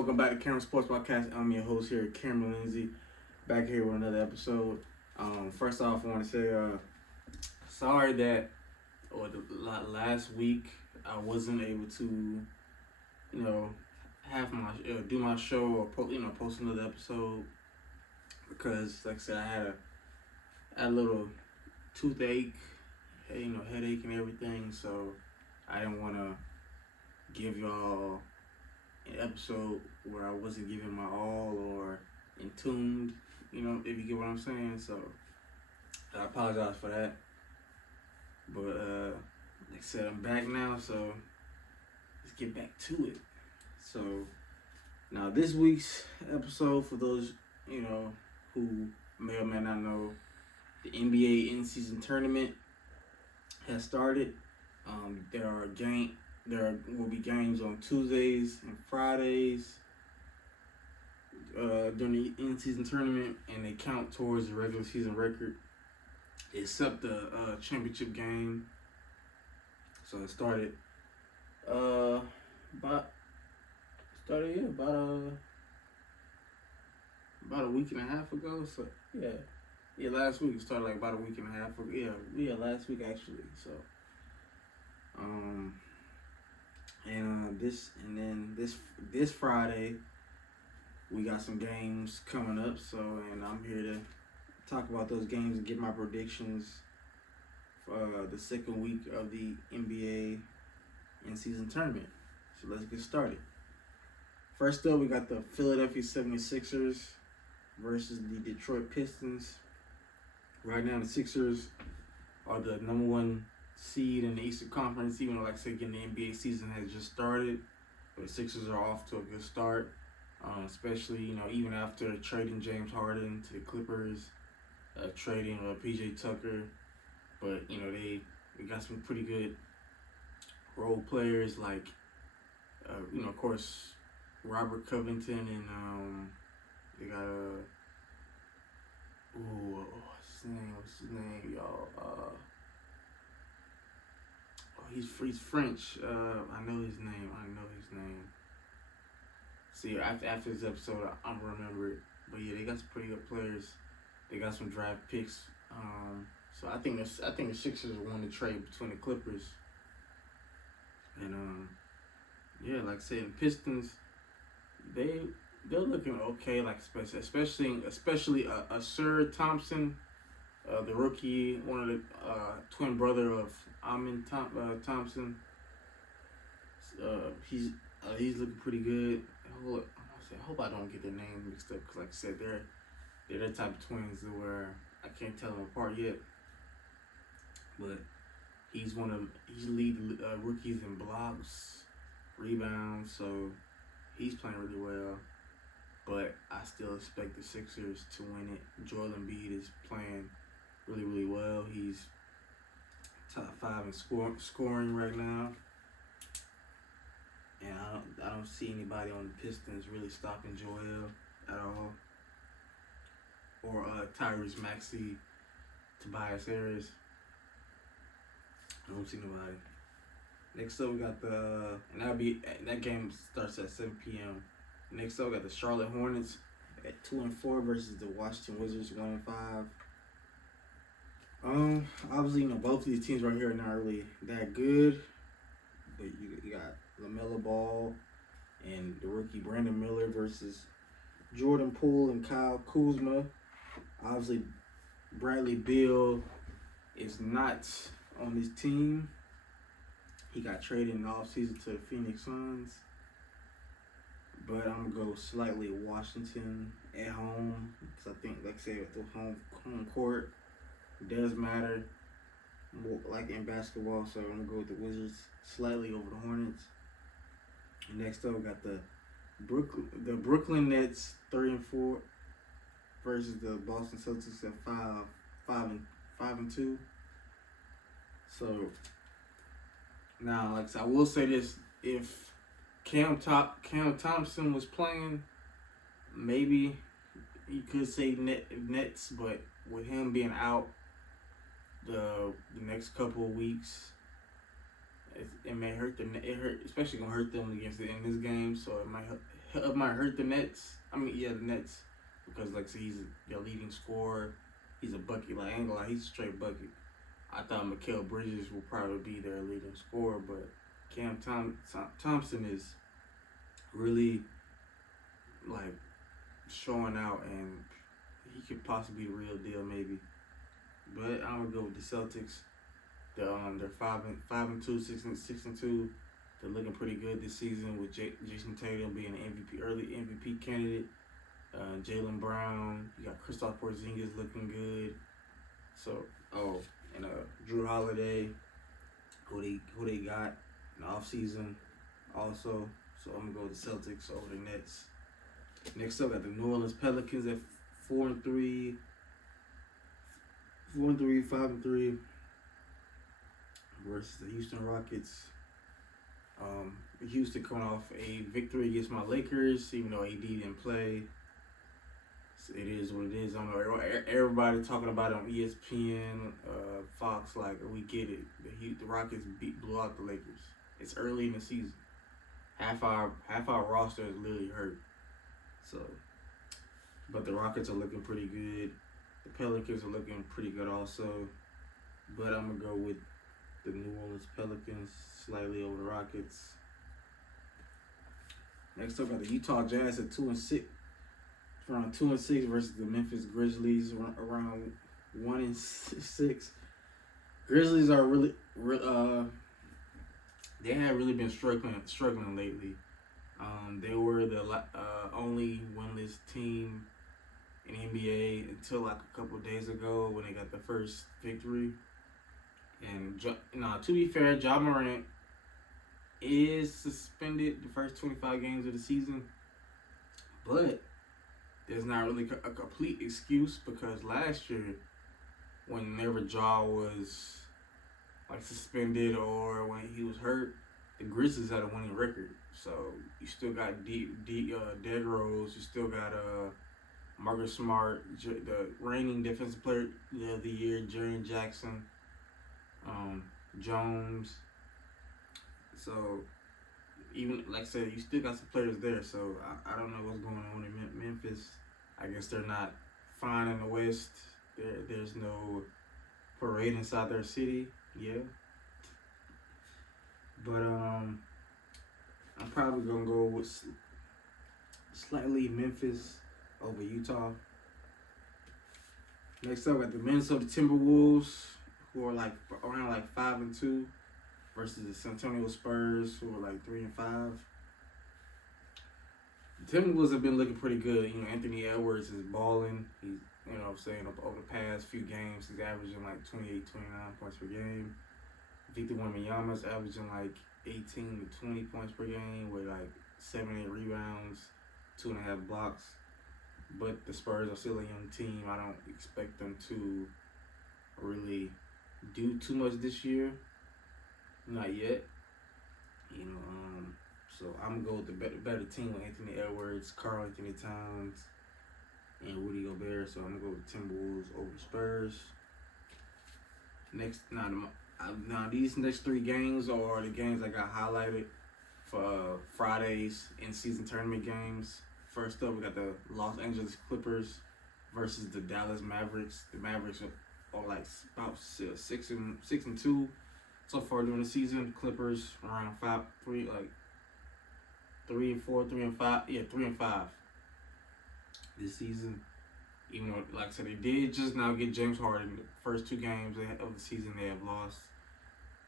welcome back to Cameron Sports Podcast. I'm your host here, Cameron Lindsay, back here with another episode. First off, I want to say sorry that last week I wasn't able to, have my do my show or post another episode because, like I said, I had a little toothache, headache and everything, so I didn't want to give y'all an episode where I wasn't giving my all or in tuned, if you get what I'm saying. So I apologize for that. But like I said, I'm back now, so let's get back to it. So now this week's episode, for those who may or may not know, the NBA in-season tournament has started. There will be games on Tuesdays and Fridays during the in-season tournament, and they count towards the regular season record, except the championship game. So it started about a week and a half ago. So last week. It started like about a week and a half ago. Last week actually. So this Friday we got some games coming up. So, and I'm here to talk about those games and give my predictions for the second week of the NBA in-season tournament. So let's get started. First up, we got the Philadelphia 76ers versus the Detroit Pistons. Right now, the Sixers are the number one seed in the Eastern Conference, even though, like I said, again, the NBA season has just started. But the Sixers are off to a good start, especially, even after trading James Harden to the Clippers, trading PJ Tucker. But, they got some pretty good role players like, of course, Robert Covington, and they got what's his name, y'all? He's French. I know his name. See, after this episode, I'm gonna remember it. But yeah, they got some pretty good players. They got some draft picks. So I think the Sixers won the trade between the Clippers. And like I said, the Pistons, they're looking okay. Like especially Sir Thompson, the rookie, one of the twin brother of Amin Thompson. He's looking pretty good. I hope I don't get their names mixed up, because like I said, they're the type of twins where I can't tell them apart yet. But he's lead rookies in blocks, rebounds, so he's playing really well. But I still expect the Sixers to win it. Joel Embiid is playing really, really well. He's top 5 in scoring right now. And I don't see anybody on the Pistons really stopping Joel at all. Or Tyrese Maxey, Tobias Harris. I don't see nobody. Next up, we got that game starts at 7 p.m. Next up, we got the Charlotte Hornets at 2-4 versus the Washington Wizards 1-5. Obviously, both of these teams right here are not really that good, but you got LaMelo Ball and the rookie Brandon Miller versus Jordan Poole and Kyle Kuzma. Obviously, Bradley Beal is not on this team. He got traded in the offseason to the Phoenix Suns. But I'm going to go slightly Washington at home, because I think, like I said, the home court does matter, more like in basketball. So I'm going to go with the Wizards slightly over the Hornets. Next up, we got the Brooklyn Nets 3-4 versus the Boston Celtics at 5-2. So now, like I said, I will say this: if Cam Thompson was playing, maybe you could say Nets, but with him being out the next couple of weeks, it may hurt them. Especially gonna hurt them in this game. So it might might hurt the Nets. I mean, yeah, the Nets, because like I said, he's their leading scorer. He's a bucket. Like, I ain't gonna lie, he's a straight bucket. I thought Mikal Bridges will probably be their leading scorer, but Thompson is really like showing out, and he could possibly be the real deal, maybe. But I'm gonna go with the Celtics. They're 5-2, 6-2. They're looking pretty good this season with Jason Tatum being an early MVP candidate. Jaylen Brown, you got Kristaps Porzingis looking good. So, and Drew Holiday, who they got in the offseason also. So I'm gonna go with the Celtics over the Nets. Next up, got the New Orleans Pelicans at 4-3, 5-3 versus the Houston Rockets. Houston coming off a victory against my Lakers, even though AD didn't play. So it is what it is. I don't know. Everybody talking about it on ESPN, Fox. Like, we get it. The Rockets blew out the Lakers. It's early in the season. Half our roster is literally hurt. So, but the Rockets are looking pretty good. The Pelicans are looking pretty good also. But I'm gonna go with the New Orleans Pelicans slightly over the Rockets. Next up, got the Utah Jazz at 2-6, around 2-6 versus the Memphis Grizzlies around 1-6. Grizzlies are really they have really been struggling lately. They were the only winless team in the NBA until like a couple of days ago when they got the first victory. And to be fair, Ja Morant is suspended the first 25 games of the season, but there's not really a complete excuse, because last year, whenever Ja was like suspended or when he was hurt, the Grizzlies had a winning record. So you still got Derrick Rose, you still got Marcus Smart, the reigning defensive player of the year, Jaren Jackson, Jones. So even like I said, you still got some players there. So I don't know what's going on in Memphis. I guess they're not fine in the West. There's no parade inside their city. Yeah. But I'm probably gonna go with slightly Memphis over Utah. Next up, got the Minnesota Timberwolves, who are like around like 5-2, versus the San Antonio Spurs, who are like 3-5. The Timberwolves have been looking pretty good. Anthony Edwards is balling. He's, over the past few games, he's averaging like 28, 29 points per game. Victor Wembanyama's averaging like 18 to 20 points per game with like 7-8 rebounds, 2.5 blocks. But the Spurs are still a young team. I don't expect them to really do too much this year. Not yet. So I'm gonna go with the better team with Anthony Edwards, Karl Anthony Towns, and Rudy Gobert. So I'm gonna go with Timberwolves over Spurs. Now these next three games are the games I got highlighted for Friday's in-season tournament games. First up, we got the Los Angeles Clippers versus the Dallas Mavericks. The Mavericks are like about 6-2 so far during the season. Clippers around 3-4, 3-5. Yeah, 3-5 this season. Even though, like I said, they did just now get James Harden. The first two games of the season they have lost.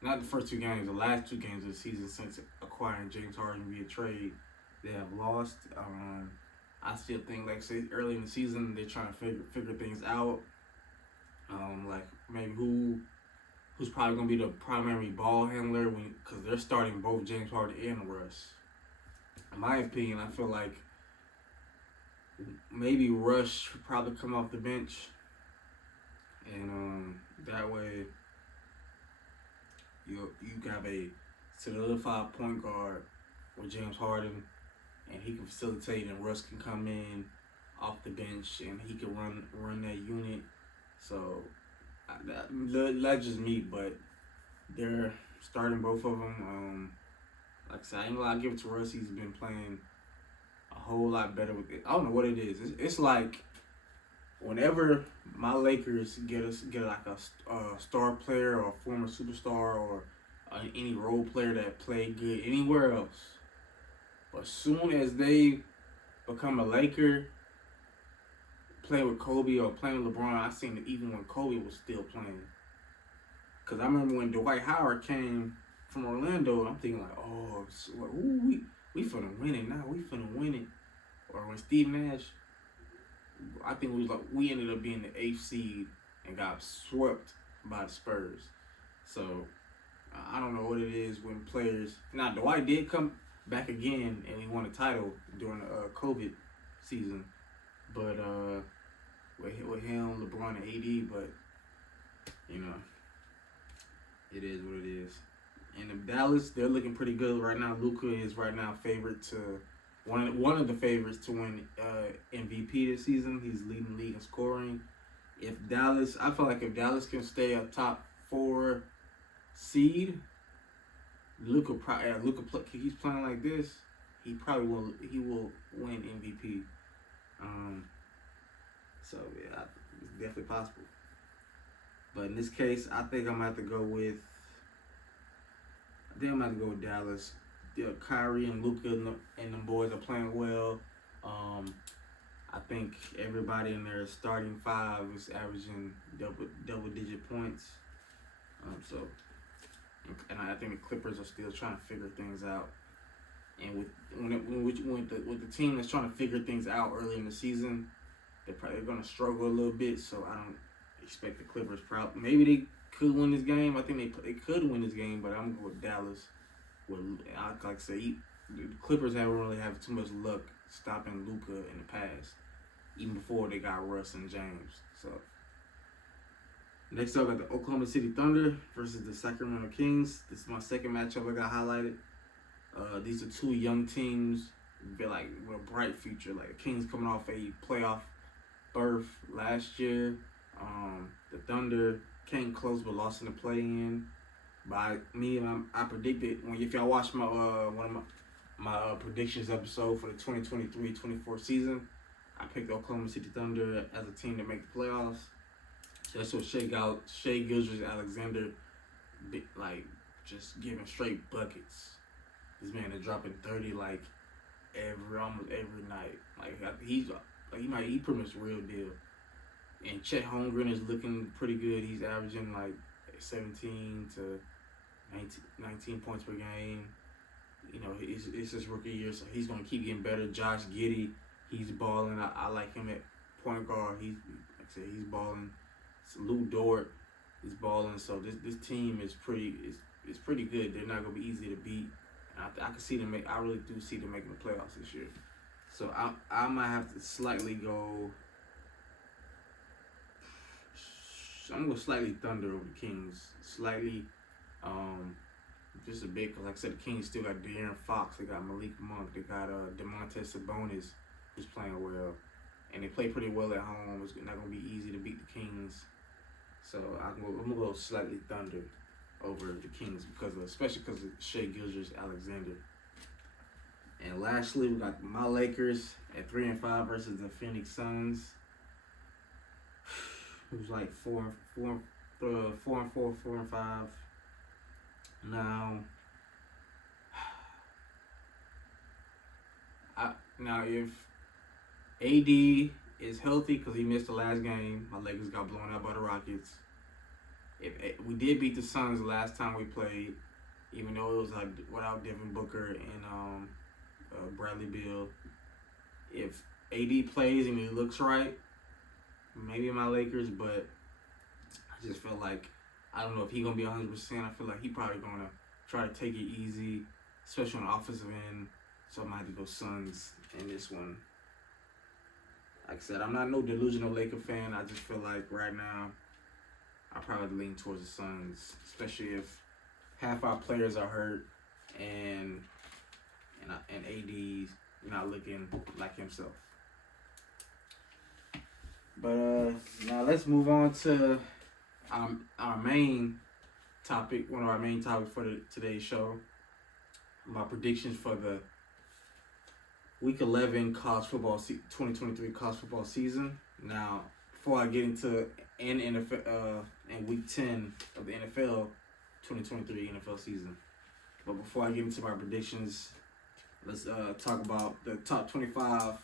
Not the first two games, the last two games of the season since acquiring James Harden via trade, they have lost. I still think, like I said, early in the season, they're trying to figure things out. Like maybe who's probably going to be the primary ball handler because they're starting both James Harden and Russ. In my opinion, I feel like maybe Russ should probably come off the bench, and that way you have a solidified point guard with James Harden, and he can facilitate, and Russ can come in off the bench and he can run that unit. So that's just me, but they're starting both of them. Like I said, I ain't gonna give it to Russ. He's been playing a whole lot better with it. I don't know what it is. It's like whenever my Lakers get like a star player or a former superstar or any role player that played good anywhere else, but as soon as they become a Laker, play with Kobe or playing with LeBron, I seen it even when Kobe was still playing. Cause I remember when Dwight Howard came from Orlando, I'm thinking like, oh, we finna win it now. We finna win it. Or when Steve Nash, I think we ended up being the 8th seed and got swept by the Spurs. So I don't know what it is when players. Now Dwight did come back again and he won a title during the COVID season, but with him, LeBron, and AD, but it is what it is. And in Dallas, they're looking pretty good right now. Luka is right now favorite to one of the favorites to win MVP this season. He's leading the league in scoring. I feel like if Dallas can stay a top 4 seed, Luka keeps playing like this, he will win MVP. So yeah, it's definitely possible. But in this case, I think I'm gonna have to go with Dallas. Kyrie and Luka and them boys are playing well. I think everybody in their starting 5 is averaging double digit points. And I think the Clippers are still trying to figure things out. And with the team that's trying to figure things out early in the season, they're probably going to struggle a little bit. So I don't expect the Clippers maybe they could win this game. I think they could win this game, but I'm going to go with Dallas. Like I say, the Clippers haven't really had too much luck stopping Luka in the past, even before they got Russ and James. So next up, I got the Oklahoma City Thunder versus the Sacramento Kings. This is my second matchup I got highlighted. These are 2 young teams with a bright future. Like the Kings coming off a playoff berth last year. The Thunder came close but lost in the play-in. But I predicted if y'all watched my one of my predictions episode for the 2023-24 season, I picked Oklahoma City Thunder as a team to make the playoffs. So that's what Shai Gilgeous-Alexander just giving straight buckets. This man is dropping 30 almost every night. He pretty much real deal. And Chet Holmgren is looking pretty good. He's averaging 17 to 19 points per game. It's his rookie year, so he's gonna keep getting better. Josh Giddey, he's balling. I like him at point guard. He's balling. Lou Dort is balling. So this team is pretty good. They're not gonna be easy to beat. I can see them I really do see them making the playoffs this year. So I might have to slightly go. I'm gonna go slightly Thunder over the Kings. Slightly, just a bit, because like I said, the Kings still got De'Aaron Fox. They got Malik Monk. They got Domantas Sabonis, who's playing well, and they play pretty well at home. It's not gonna be easy to beat the Kings. So I'm gonna go slightly Thunder over the Kings especially because of Shai Gilgeous-Alexander. And lastly, we got my Lakers at 3-5 versus the Phoenix Suns. It was 4-4, 4-5. Now if AD is healthy because he missed the last game, my Lakers got blown out by the Rockets. If we did beat the Suns last time we played, even though it was without Devin Booker and Bradley Beal. If AD plays and it looks right, maybe my Lakers, but I just feel like I don't know if he's gonna be 100%. I feel like he probably gonna try to take it easy, especially on the offensive end. So I might have to go Suns in this one. Like I said, I'm not no delusional Laker fan. I just feel like right now I probably lean towards the Suns, especially if half our players are hurt and AD's not looking like himself. But now let's move on to our main topic, one of our main topics for today's show. My predictions for the Week 11 college football 2023 college football season. Now, before I get into NFL and Week 10 of the NFL 2023 NFL season, but before I get into my predictions, let's talk about the top 25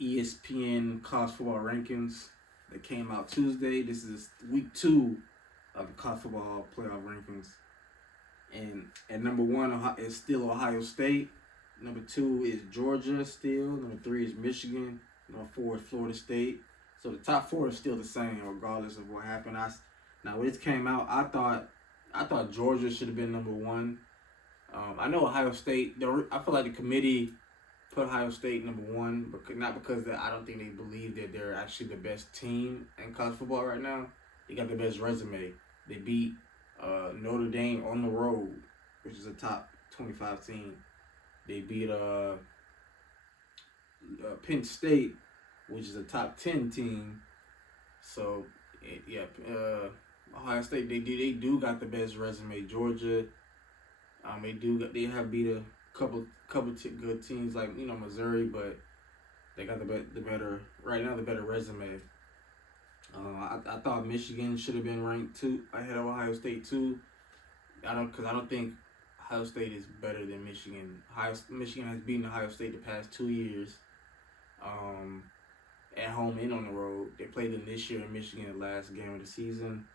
ESPN college football rankings that came out Tuesday. This is Week 2 of the college football playoff rankings, and at number 1 is still Ohio State. Number 2 is Georgia still. Number 3 is Michigan. Number 4 is Florida State. So the top 4 is still the same regardless of what happened. Now when it came out, I thought Georgia should have been number 1. I know Ohio State. I feel like the committee put Ohio State number 1, but not because I don't think they believe that they're actually the best team in college football right now. They got the best resume. They beat Notre Dame on the road, which is a top 25 team. They beat Penn State, which is a top 10 team. So, Ohio State, they do got the best resume. Georgia, they have beat a couple good teams like Missouri, but they got the better resume. I thought Michigan should have been ranked 2 ahead of Ohio State too. I don't think Ohio State is better than Michigan. Michigan has beaten Ohio State the past 2 years, at home and on the road. They played them this year in Michigan, the last game of the season.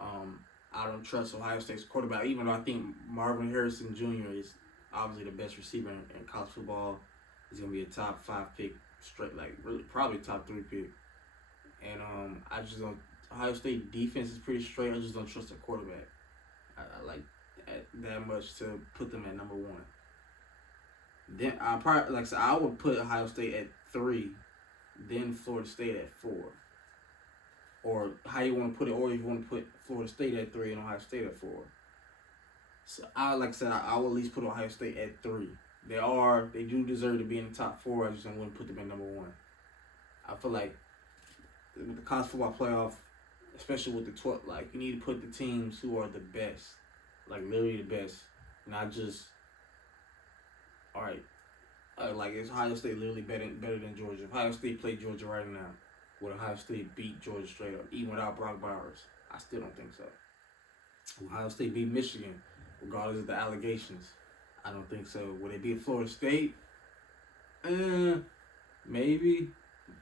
I don't trust Ohio State's quarterback, even though I think Marvin Harrison Jr. is obviously the best receiver in college football. He's gonna be a top 5 pick, straight, like really probably top 3 pick. And I just don't. Ohio State defense is pretty straight. I just don't trust the quarterback. I like that much to put them at number 1. Then I would put Ohio State at 3, then Florida State at 4, or how you want to put it, or if you want to put Florida State at 3 and Ohio State at 4. So I will at least put Ohio State at 3. They do deserve to be in the top 4. I just don't want to put them at number 1. I feel like with the college football playoff, especially with the 12, like you need to put the teams who are the best, like literally the best, not just like is Ohio State literally better than Georgia? If Ohio State played Georgia right now, would Ohio State beat Georgia straight up, even without Brock Bowers? I still don't think so. Ohio State beat Michigan, regardless of the allegations? I don't think so. Would they beat Florida State? Maybe,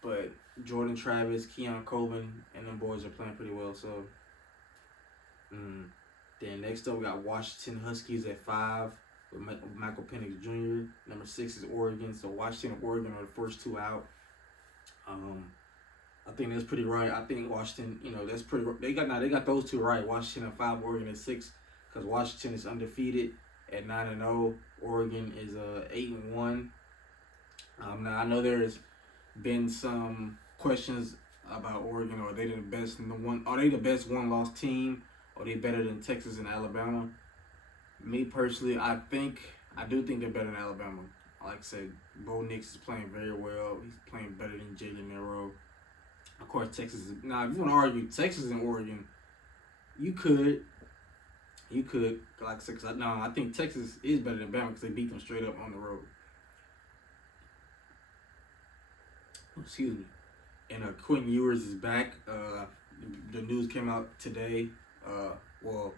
but Jordan Travis, Keon Coleman, and them boys are playing pretty well. So, then next up we got Washington Huskies at 5 with Michael Penix Jr. Number 6 is Oregon. So Washington and Oregon are the first 2 out. I think that's pretty right. I think Washington, that's pretty. They got those 2 right. Washington at 5, Oregon at 6, because Washington is undefeated at 9-0. Oregon is 8-1. Now I know there's been some questions about Oregon. Are they the best one-loss team? Are they better than Texas and Alabama? Me personally, I do think they're better than Alabama. Like I said, Bo Nix is playing very well. He's playing better than Jalen Milroe. Of course, Texas. Now, if you want to argue Texas and Oregon, you could. Like I said, I think Texas is better than Bama because they beat them straight up on the road. Excuse me. And Quinn Ewers is back. The news came out today. Well,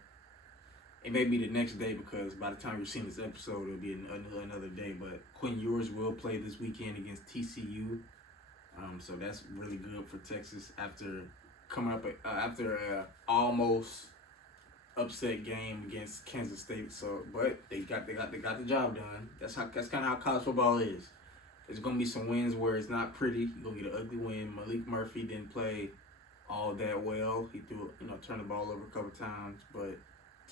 it may be the next day because by the time you're seeing this episode, it'll be another day. But Quinn Ewers will play this weekend against TCU. So that's really good for Texas after coming up after a almost upset game against Kansas State. So, but they got the job done. That's kind of how college football is. There's gonna be some wins where it's not pretty. You're gonna get an ugly win. Malik Murphy didn't play all that well. He turned the ball over a couple times, but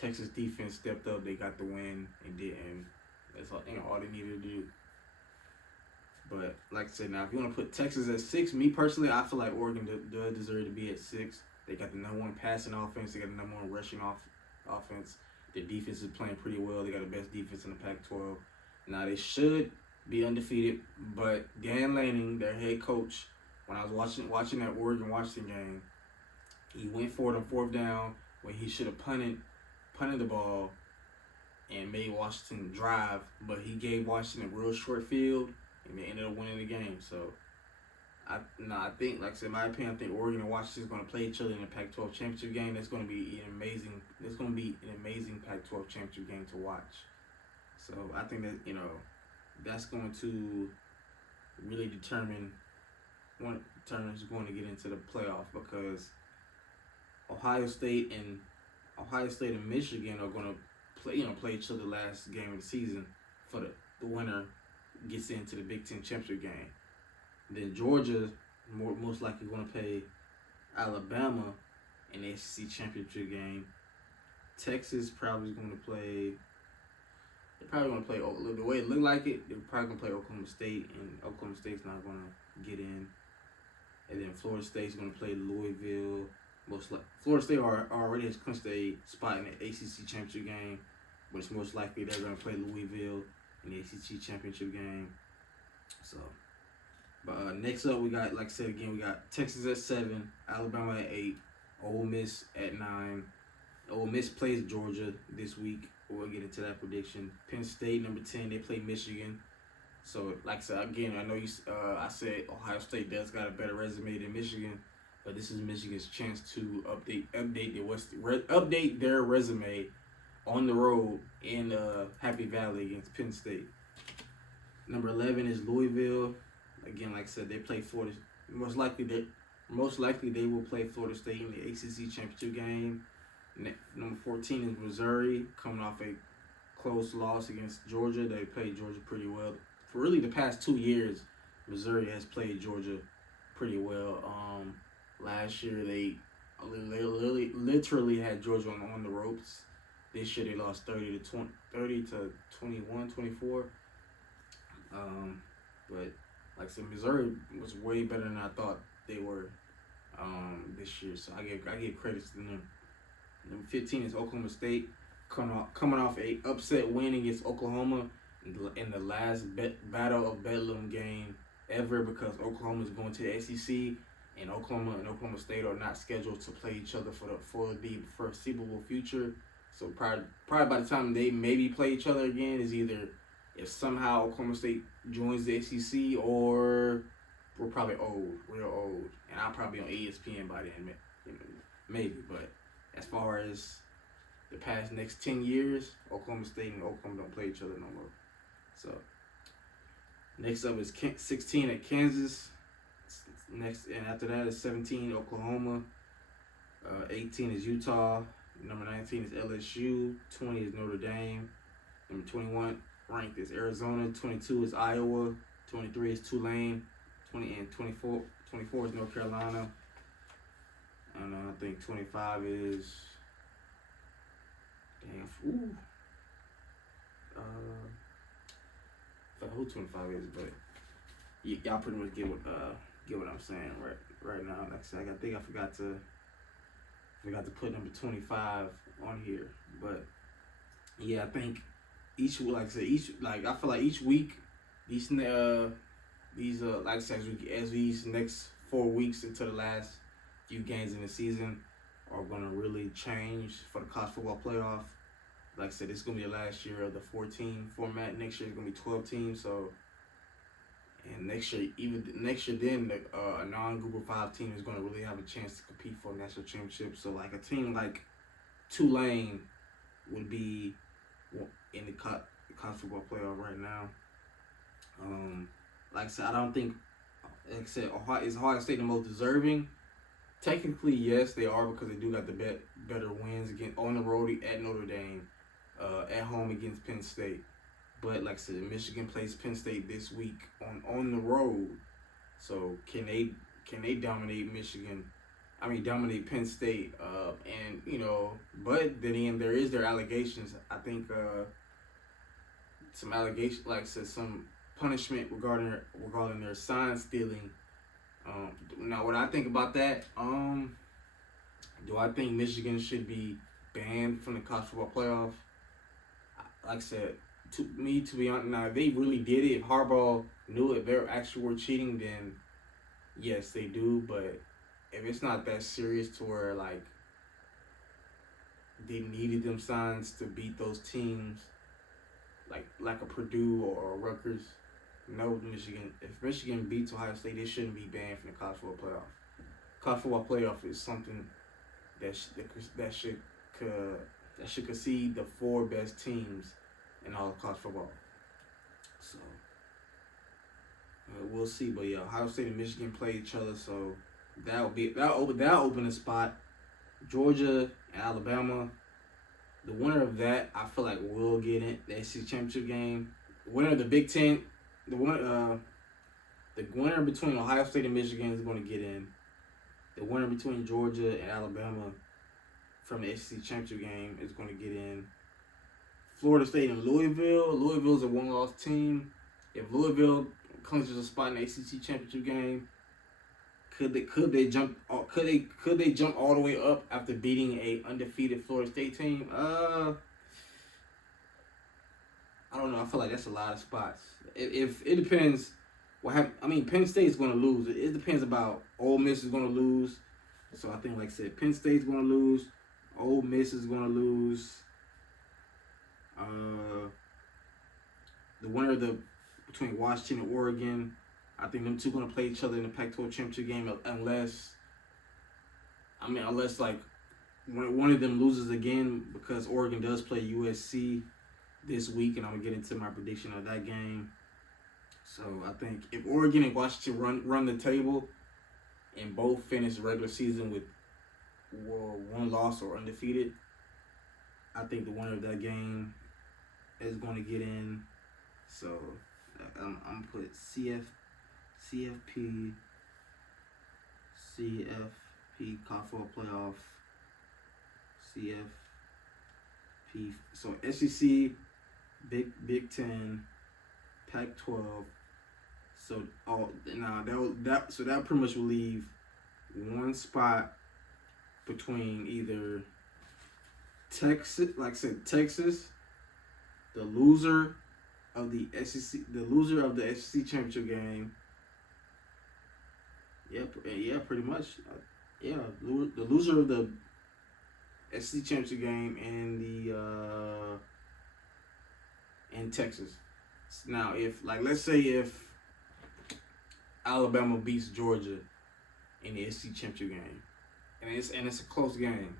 Texas defense stepped up. They got the win and that's all they needed to do. But like I said, now if you want to put Texas at 6, me personally, I feel like Oregon does deserve to be at 6. They got the number 1 passing offense. They got the number 1 rushing offense. Their defense is playing pretty well. They got the best defense in the Pac-12. Now they should be undefeated, but Dan Lanning, their head coach, when I was watching that Oregon-Washington game, he went for it on 4th down when he should have punted the ball and made Washington drive, but he gave Washington a real short field, and they ended up winning the game. So I think, like I said, in my opinion, I think Oregon and Washington is going to play each other in the Pac-12 championship game. That's going to be an amazing. It's going to be an amazing Pac-12 championship game to watch. So I think that that's going to really determine who's going to get into the playoff, because Ohio State and Michigan are going to play each other last game of the season for the winner gets into the Big Ten championship game. Then Georgia most likely going to play Alabama in the SEC championship game. Texas probably is going to play. They're probably going to play, the way it looked like it, they're probably going to play Oklahoma State, and Oklahoma State's not going to get in. And then Florida State's going to play Louisville. Florida State already has clinched a spot in the ACC championship game, but it's most likely they're going to play Louisville in the ACC championship game. So, but next up we got, like I said again, we got Texas at 7, Alabama at 8, Ole Miss at 9. Ole Miss plays Georgia this week. We'll get into that prediction. Penn State, number 10, they play Michigan. So, like I said, again, I know I said Ohio State does got a better resume than Michigan, but this is Michigan's chance to update their resume on the road in Happy Valley against Penn State. Number 11 is Louisville. Again, like I said, they play Florida. Most likely they will play Florida State in the ACC championship game. Number 14 is Missouri, coming off a close loss against Georgia. They played Georgia pretty well. For really the past 2 years, Missouri has played Georgia pretty well. Last year they literally had Georgia on the ropes. This year they lost 30 to 21, 24. But like I said, Missouri was way better than I thought they were this year. So I give credits to them. Number 15 is Oklahoma State, coming off a upset win against Oklahoma in the last Battle of Bedlam game ever, because Oklahoma is going to the SEC, and Oklahoma and Oklahoma State are not scheduled to play each other for the foreseeable future. So probably by the time they maybe play each other again is either if somehow Oklahoma State joins the SEC, or we're probably real old, and I'll probably be on ESPN by then, maybe. But as far as the past next 10 years, Oklahoma State and Oklahoma don't play each other no more. So next up is 16 at Kansas. Next, and after that is 17 Oklahoma. 18 is Utah. Number 19 is LSU. 20 is Notre Dame. Number 21 ranked is Arizona. 22 is Iowa. 23 is Tulane. 24 is North Carolina. And I think 25 is I forgot who 25 is, but y'all pretty much get what I'm saying right now. Like I said, I think I forgot to put number 25 on here, but yeah, I think I feel like each week these like I said, as these next 4 weeks into the last few games in the season are going to really change for the college football playoff. Like I said, it's going to be the last year of the 14 format. Next year it's going to be 12 teams. So, and next year then a non-Group of 5 team is going to really have a chance to compete for a national championship. So like a team like Tulane would be in the college football playoff right now. Like I said, is Ohio State the most deserving? Technically, yes, they are, because they do got the better wins on the road at Notre Dame, at home against Penn State. But like I said, Michigan plays Penn State this week on the road. So can they dominate Michigan? I mean, dominate Penn State. But then again, there is their allegations. I think some allegations, like I said, some punishment regarding their sign stealing. Now, what I think about that, do I think Michigan should be banned from the college football playoff? Like I said, to be honest, now if they really did it, if Harbaugh knew if they actually were cheating, then yes, they do. But if it's not that serious to where like they needed them signs to beat those teams, like a Purdue or Rutgers, No, Michigan. If Michigan beats Ohio State, they shouldn't be banned from the college football playoff. College football playoff is something that that should that should concede the 4 best teams in all of college football. So we'll see. But yeah, Ohio State and Michigan play each other, so that'll open a spot. Georgia and Alabama. The winner of that, I feel like, will get in the SEC championship game. The winner of the Big Ten, the winner between Ohio State and Michigan is going to get in. The winner between Georgia and Alabama from the SEC championship game is going to get in. Florida State and Louisville. Louisville's a 1-loss team. If Louisville clinches a spot in the SEC championship game, could they jump all the way up after beating a undefeated Florida State team? I don't know. I feel like that's a lot of spots. If it depends what happens. I mean, Penn State's going to lose. It depends about Ole Miss is going to lose. So I think, like I said, Penn State's going to lose. Ole Miss is going to lose. The winner between Washington and Oregon, I think them two going to play each other in the Pac-12 championship game unless like one of them loses again, because Oregon does play USC this week, and I'm going to get into my prediction of that game. So I think if Oregon and Washington run the table and both finish the regular season with 1 loss or undefeated, I think the winner of that game is going to get in. So I'm going to put CFP, college football playoff, CFP. So SEC, Big Ten, Pac-12. So that pretty much will leave 1 spot between either Texas, like I said, Texas, the loser of the SEC championship game. Yeah, pretty much. The loser of the SEC championship game in Texas. Now, let's say if Alabama beats Georgia in the SEC championship game, and it's a close game.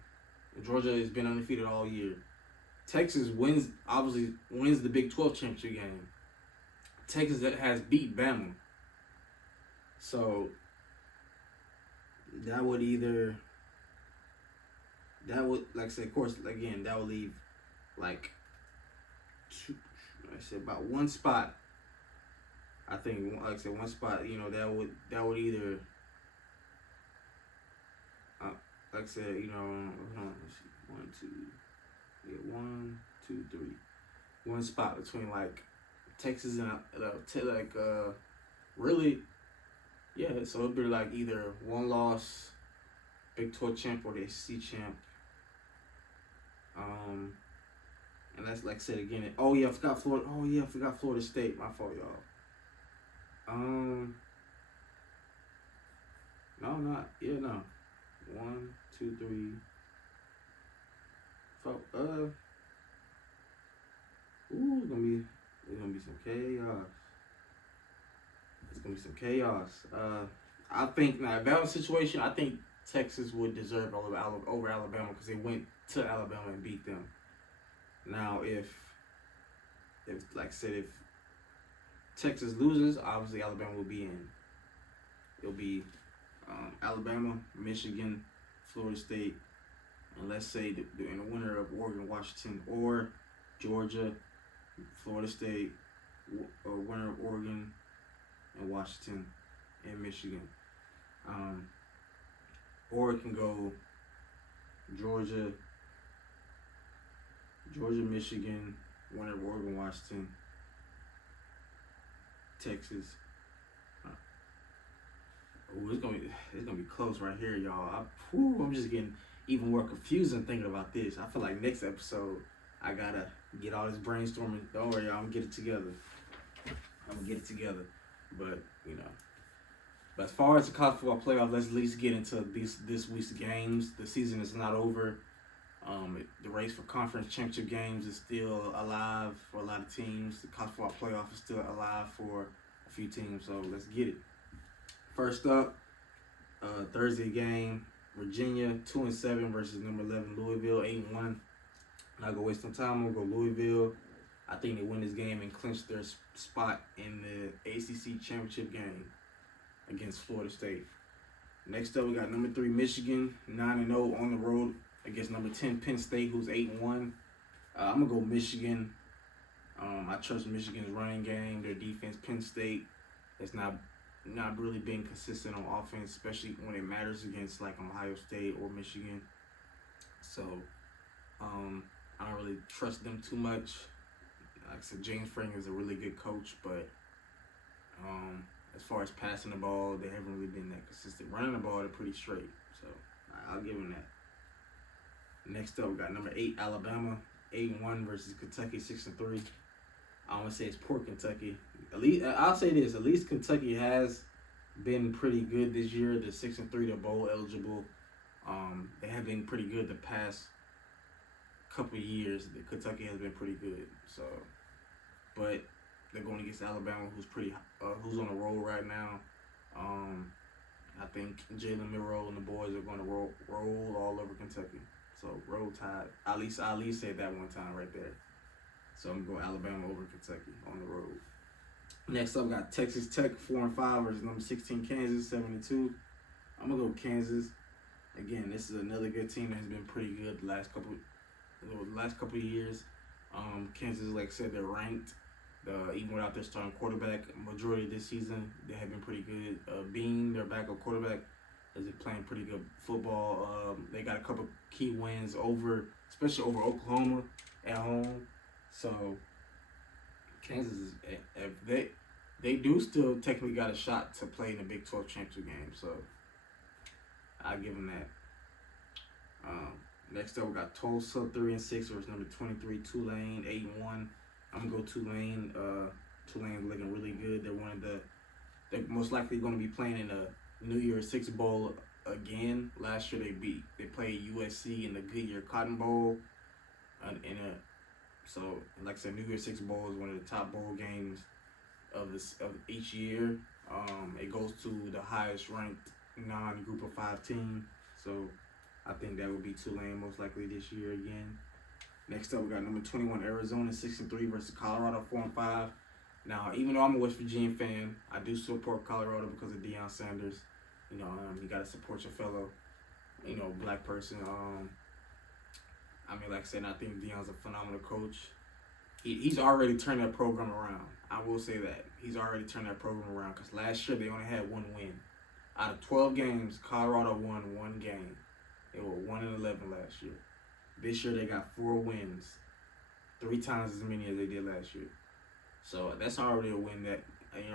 Georgia has been undefeated all year. Texas wins the Big 12 championship game. Texas has beat Bama. So that would, like I said, of course, again, that would leave about 1 spot. I think, like I said, 1 spot, that would either, like I said, hold on, let's see, 1, 2, 3. 1 spot between Texas and really, yeah. So it'd be either 1 loss, Big 12 champ, or the SEC champ. And that's, like I said again. I forgot Florida. I forgot Florida State. My fault, y'all. No. 1, 2, 3, 4. It's gonna be some chaos. It's gonna be some chaos. I think now, if that was a situation, I think Texas would deserve over Alabama, because they went to Alabama and beat them. Now, if like I said, if Texas loses, obviously Alabama will be in. It'll be Alabama, Michigan, Florida State, and let's say the winner of Oregon, Washington, or Georgia, Florida State, or winner of Oregon and Washington and Michigan. Or it can go Georgia, Michigan, winner of Oregon, Washington, Texas. It's gonna be close right here, y'all. I'm just getting even more confusing thinking about this. I feel like next episode I gotta get all this brainstorming. Don't worry, y'all. I'm gonna get it together. But but as far as the college football playoff, let's at least get into this week's games. The season is not over. The race for conference championship games is still alive for a lot of teams. The college football playoff is still alive for a few teams. So let's get it. First up, Thursday game, Virginia 2-7 versus number 11 Louisville 8-1. Not gonna waste no time. I'm gonna go Louisville. I think they win this game and clinch their spot in the ACC championship game against Florida State. Next up, we got number 3 Michigan 9-0 on the road against number 10 Penn State, who's 8-1. I'm gonna go Michigan. I trust Michigan's running game, their defense. Penn State has not really been consistent on offense, especially when it matters against like Ohio State or Michigan. So I don't really trust them too much. Like I said, James Franklin is a really good coach, but as far as passing the ball, they haven't really been that consistent. Running the ball, they're pretty straight, so I'll give them that. Next up, we got number 8 Alabama 8-1 versus Kentucky 6-3. I don't want to say it's poor Kentucky. At least I'll say this: at least Kentucky has been pretty good this year. They're 6-3. They're bowl eligible. They have been pretty good the past couple of years. Kentucky has been pretty good. So, but they're going against Alabama, who's on a roll right now. I think Jalen Milroe and the boys are going to roll all over Kentucky. So roll Tide. At least said that one time right there. So I'm going to go Alabama over Kentucky on the road. Next up, we got Texas Tech 4-5 versus number 16 Kansas 7-2. I'm going to go Kansas. Again, this is another good team that has been pretty good the last couple of years. Kansas, like I said, they're ranked. Even without their starting quarterback, majority of this season, they have been pretty good. Bean, their backup quarterback, has been playing pretty good football. They got a couple key wins especially over Oklahoma at home. So Kansas they do still technically got a shot to play in the Big 12 championship game. So I'll give them that. Next up, we got Tulsa 3-6 versus number 23 Tulane 8-1. I'm gonna go Tulane. Tulane's looking really good. They're most likely going to be playing in a New Year's Six Bowl again. Last year they played USC in the Goodyear Cotton Bowl. So like I said, New Year's Six Bowl is one of the top bowl games of each year. It goes to the highest ranked non-group of 5 team. So I think that would be Tulane most likely this year again. Next up, we got number 21 Arizona 6-3 versus Colorado 4-5. Now, even though I'm a West Virginia fan, I do support Colorado because of Deion Sanders. You got to support your fellow, black person. Like I said, I think Deion's a phenomenal coach. He's already turned that program around. I will say that. He's already turned that program around because last year they only had 1 win. Out of 12 games, Colorado won 1 game. They were 1-11 last year. This year they got 4 wins, 3 times as many as they did last year. So that's already a win that,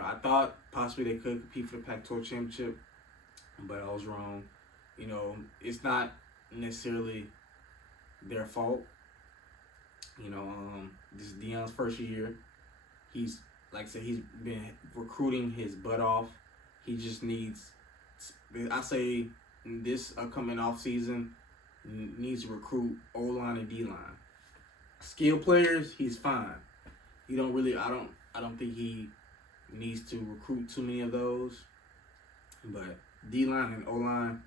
I thought possibly they could compete for the Pac-12 championship, but I was wrong. It's not necessarily their fault. This is Deion's first year. He's, like I said, he's been recruiting his butt off. He just needs, I say, this upcoming off season, needs to recruit O-line and D-line. Skill players, he's fine. I don't think he needs to recruit too many of those. But D-line and O-line,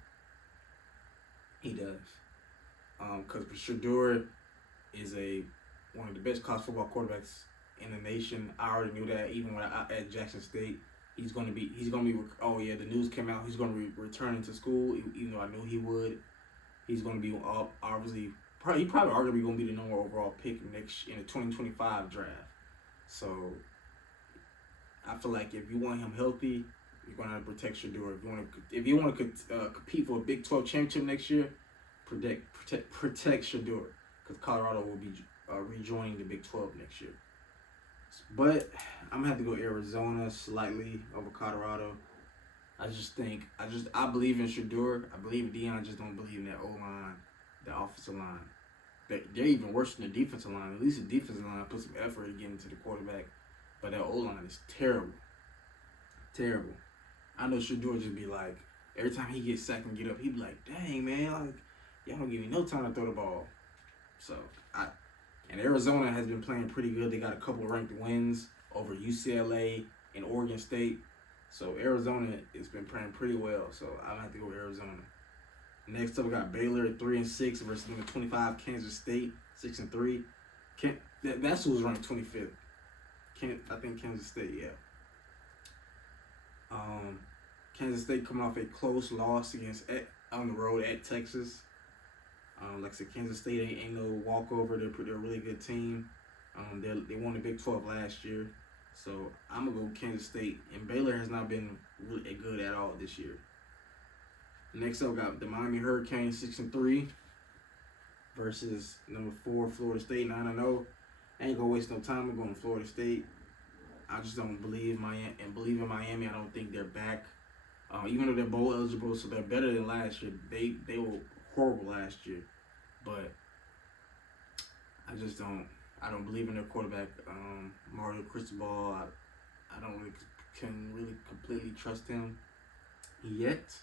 he does. Because Shador is one of the best college football quarterbacks in the nation. I already knew that even when at Jackson State. He's gonna be. The news came out. He's gonna be returning to school. Even though I knew he would. He's gonna be obviously. He probably arguably gonna be the number overall pick in the 2025 draft. So I feel like if you want him healthy, you're gonna have to protect Shador. If you want to compete for a Big 12 championship next year, protect Shador because Colorado will be rejoining the Big 12 next year. But I'm gonna have to go Arizona slightly over Colorado. I believe in Shador. I believe in Deion. I just don't believe in that O-line, the offensive line. They're even worse than the defensive line. At least the defensive line put some effort to get into the quarterback. But that O-line is terrible. Terrible. I know Shador just be like, every time he gets sacked and get up, he be like, dang, man, like, y'all don't give me no time to throw the ball. And Arizona has been playing pretty good. They got a couple of ranked wins over UCLA, and Oregon State. So Arizona has been playing pretty well. So I'm gonna have to go with Arizona. Next up, we got Baylor at 3-6 versus number 25 Kansas State 6-3. That's who's ranked 25th. I think Kansas State, yeah. Kansas State coming off a close loss on the road at Texas. Like I said, Kansas State ain't no walkover. They're a really good team. They won the Big 12 last year. So I'm going to go with Kansas State. And Baylor has not been really good at all this year. Next up, we got the Miami Hurricanes 6-3 versus number 4 Florida State 9-0. I ain't going to waste no time. I'm going to Florida State. I just don't believe in Miami. I don't think they're back. Even though they're bowl eligible, so they're better than last year. They were horrible last year. But I just don't believe in their quarterback, Mario Cristobal. I don't really completely trust him yet.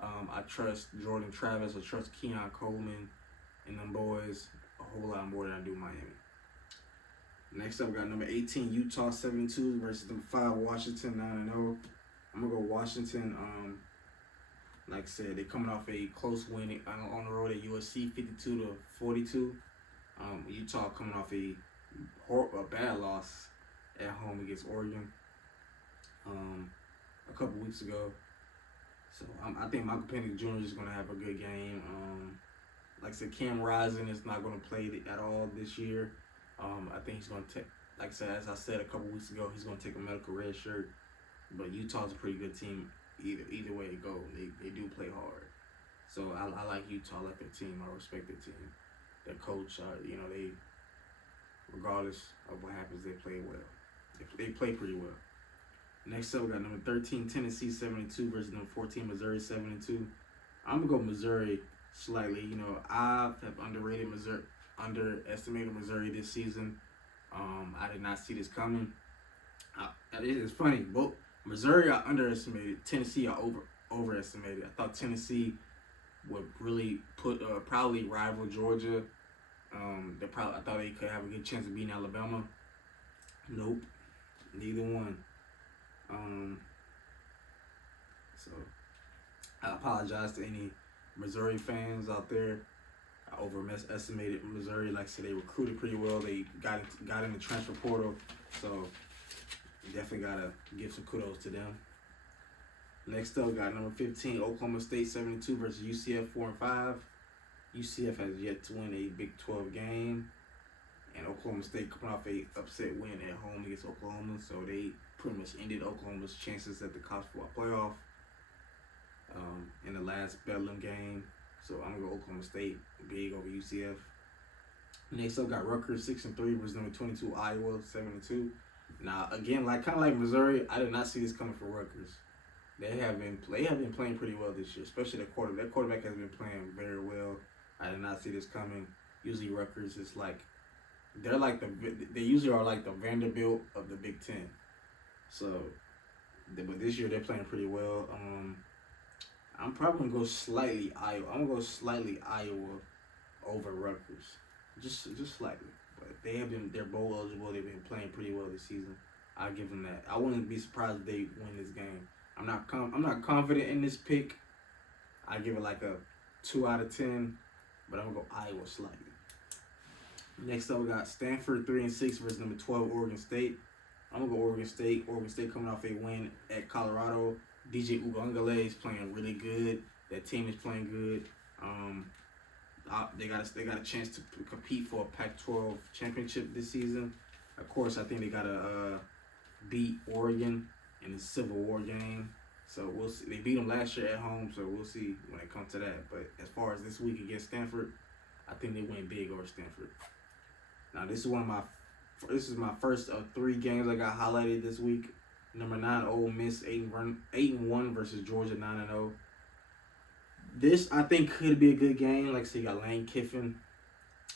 I trust Jordan Travis. I trust Keon Coleman and them boys a whole lot more than I do Miami. Next up, we got number 18 Utah 7-2 versus number 5 Washington 9-0. I'm gonna go Washington. Like I said, they're coming off a close win on the road at USC 52-42. Utah coming off a bad loss at home against Oregon a couple weeks ago. So I think Michael Penix Jr. is going to have a good game. Like I said, Cam Rising is not going to play at all this year. I think he's going to take, like I said, as I said a couple weeks ago, he's going to take a medical red shirt. But Utah's a pretty good team either way it goes. They do play hard. So I like Utah. I like their team. I respect their team. Their coach, they, regardless of what happens, they play well. They play pretty well. Next up, we got number 13 Tennessee 7-2 versus number 14 Missouri 7-2. I'm gonna go Missouri slightly. I have underestimated Missouri this season. I did not see this coming. It's funny. Both Missouri I underestimated. Tennessee I overestimated. I thought Tennessee would really probably rival Georgia. I thought they could have a good chance of beating Alabama. Nope, neither one. So I apologize to any Missouri fans out there. I overestimated Missouri. Like I said, they recruited pretty well. They got in the transfer portal, so definitely gotta give some kudos to them. Next up, we got number 15 Oklahoma State 7-2 versus UCF 4-5. UCF has yet to win a Big 12 game, and Oklahoma State coming off a upset win at home against Oklahoma, so they pretty much ended Oklahoma's chances at the college football playoff in the last Bedlam game. So I'm gonna go Oklahoma State big over UCF. Next up, got Rutgers 6-3 versus number 22 Iowa 7-2. Now again, kind of like Missouri, I did not see this coming for Rutgers. They have been playing pretty well this year, especially their quarterback. Their quarterback has been playing very well. I did not see this coming. Usually Rutgers is they usually are like the Vanderbilt of the Big Ten. So, but this year they're playing pretty well. I'm probably gonna go slightly Iowa. I'm gonna go slightly Iowa over Rutgers, just slightly. But they're bowl eligible. They've been playing pretty well this season. I'll give them that. I wouldn't be surprised if they win this game. I'm not confident in this pick. I give it like a 2 out of 10, but I'm gonna go Iowa slightly. Next up, we got Stanford 3-6 versus number 12 Oregon State. I'm gonna go Oregon State. Oregon State coming off a win at Colorado. DJ Uiagalelei is playing really good. That team is playing good. They got a chance to compete for a Pac-12 championship this season. Of course, I think they gotta beat Oregon in the Civil War game. So we'll see. They beat them last year at home, so we'll see when it comes to that. But as far as this week against Stanford, I think they win big over Stanford. Now this is my first of 3 games I got highlighted this week. Number 9 Ole Miss 8-1 versus Georgia 9-0. This I think could be a good game. Like I said, you got Lane Kiffin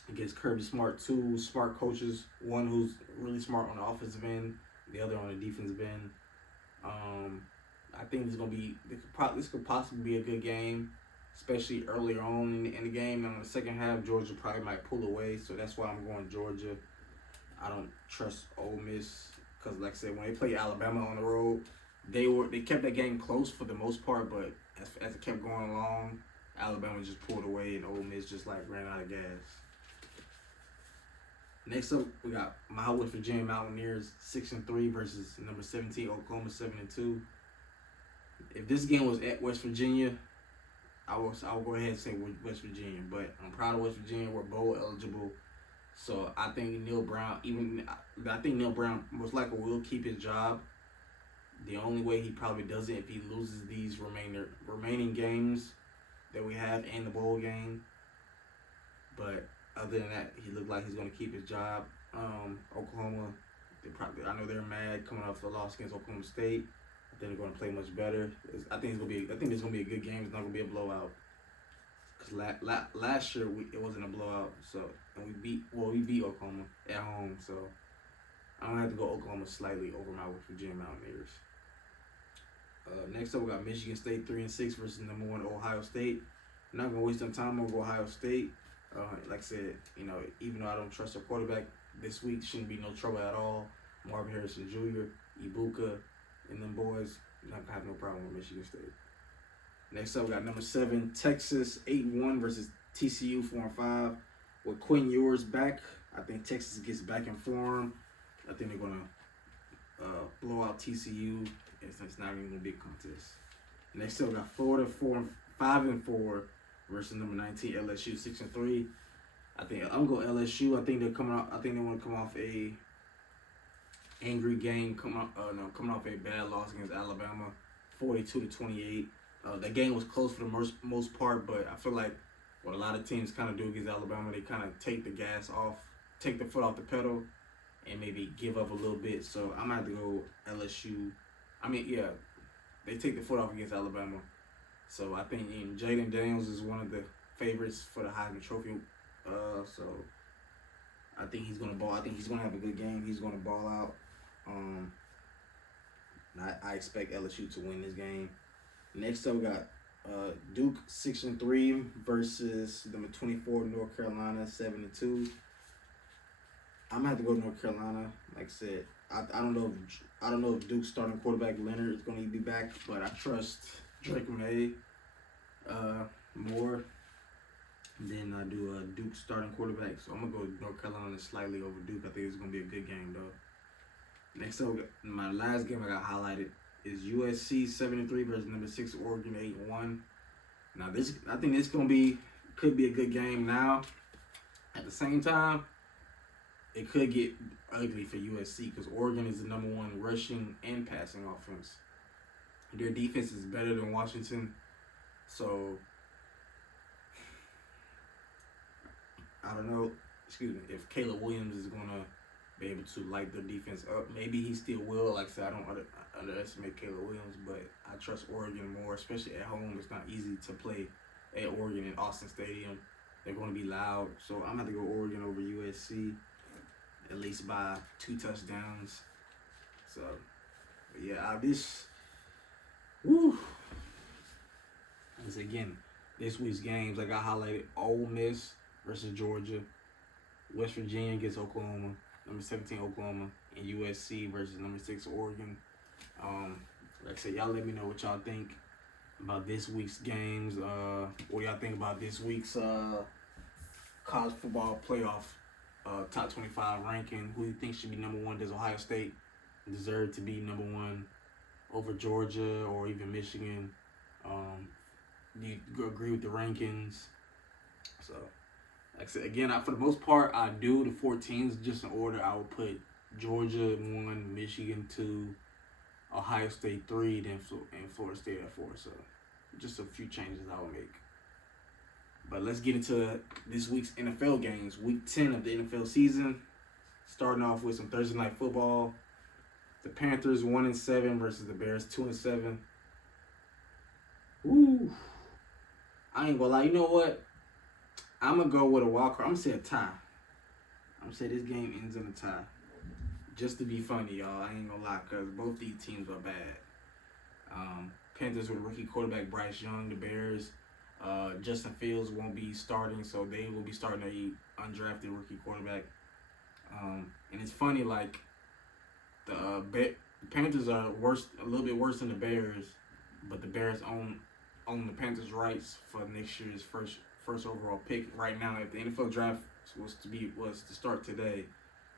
against Kirby Smart, 2 smart coaches. One who's really smart on the offensive end, the other on the defensive end. I think this could possibly be a good game, especially earlier on in the game. In the second half, Georgia probably might pull away, so that's why I'm going Georgia. I don't trust Ole Miss because like I said, when they played Alabama on the road, they kept that game close for the most part, but as it kept going along, Alabama just pulled away and Ole Miss just like ran out of gas. Next up, we got my West Virginia Mountaineers 6-3 versus number 17 Oklahoma 7-2. If this game was at West Virginia, I will go ahead and say West Virginia, but I'm proud of West Virginia. We're bowl eligible, so I think Neil Brown most likely will keep his job. The only way he probably doesn't if he loses these remaining games that we have and the bowl game. But other than that, he looked like he's going to keep his job. Oklahoma, I know they're mad coming off the loss against Oklahoma State. I think they're going to play much better. I think it's going to be a good game. It's not going to be a blowout. Because last year it wasn't a blowout. So and we beat Oklahoma at home. So I'm going to have to go Oklahoma slightly over my West Virginia Mountaineers. Next up, we got Michigan State 3-6 versus number 1 Ohio State. I'm not going to waste some time. I'm going to go Ohio State. Like I said, even though I don't trust their quarterback, this week shouldn't be no trouble at all. Marvin Harrison Jr., Ibuka, and them boys, not going to have no problem with Michigan State. Next up, we got number 7, Texas 8-1 versus TCU 4-5. With Quinn Ewers back, I think Texas gets back in form. I think they're going to blow out TCU. It's not even going to be a contest. Next up, we got Florida 5-4 versus number 19 LSU 6-3. I think I'm going LSU. I think they want to come off a angry game, coming off a bad loss against Alabama, 42-28. That game was close for the most part, but I feel like what a lot of teams kind of do against Alabama, they kind of take the foot off the pedal, and maybe give up a little bit. So I'm gonna have to go LSU. They take the foot off against Alabama. So I think Jaden Daniels is one of the favorites for the Heisman Trophy. So I think he's gonna ball. I think he's gonna have a good game. He's gonna ball out. I expect LSU to win this game. Next up, we got Duke 6-3 versus number 24 North Carolina 7-2. I'm gonna have to go to North Carolina. Like I said, I don't know if Duke's starting quarterback Leonard is going to be back, but I trust Drake May more than I do Duke's starting quarterback. So I'm gonna go North Carolina slightly over Duke. I think it's gonna be a good game though. Next up, my last game I got highlighted is USC 7-3 versus number 6 Oregon 8-1. Now I think this could be a good game. Now, at the same time, it could get ugly for USC because Oregon is the number 1 rushing and passing offense. Their defense is better than Washington, so I don't know. If Caleb Williams is gonna be able to light their defense up. Maybe he still will. Like I said, I don't underestimate Caleb Williams, but I trust Oregon more, especially at home. It's not easy to play at Oregon in Austin Stadium. They're going to be loud, so I'm going to have to go Oregon over USC, at least by 2 touchdowns. So, yeah, again, this week's games, I got highlighted Ole Miss versus Georgia, West Virginia against Oklahoma, number 17 Oklahoma, and USC versus number 6 Oregon. Like I said, y'all let me know what y'all think about this week's games. What y'all think about this week's college football playoff top 25 ranking? Who do you think should be number 1? Does Ohio State deserve to be number 1 over Georgia or even Michigan? Do you agree with the rankings? So, like I said, again, for the most part, I do the 4 teams just in order. I would put Georgia at 1, Michigan 2, Ohio State 3, then and Florida State at 4. So, just a few changes I would make. But let's get into this week's NFL games. Week 10 of the NFL season. Starting off with some Thursday night football. The Panthers 1-7 versus the Bears 2-7. Ooh. I ain't gonna lie. You know what? I'm going to go with a wild card. I'm going to say a tie. I'm going to say this game ends in a tie. Just to be funny, y'all. I ain't going to lie, because both these teams are bad. Panthers with rookie quarterback Bryce Young. The Bears, Justin Fields won't be starting, so they will be starting a undrafted rookie quarterback. And it's funny, like, the Panthers are a little bit worse than the Bears, but the Bears own the Panthers' rights for next year's first overall pick. Right now, if the NFL draft was to start today,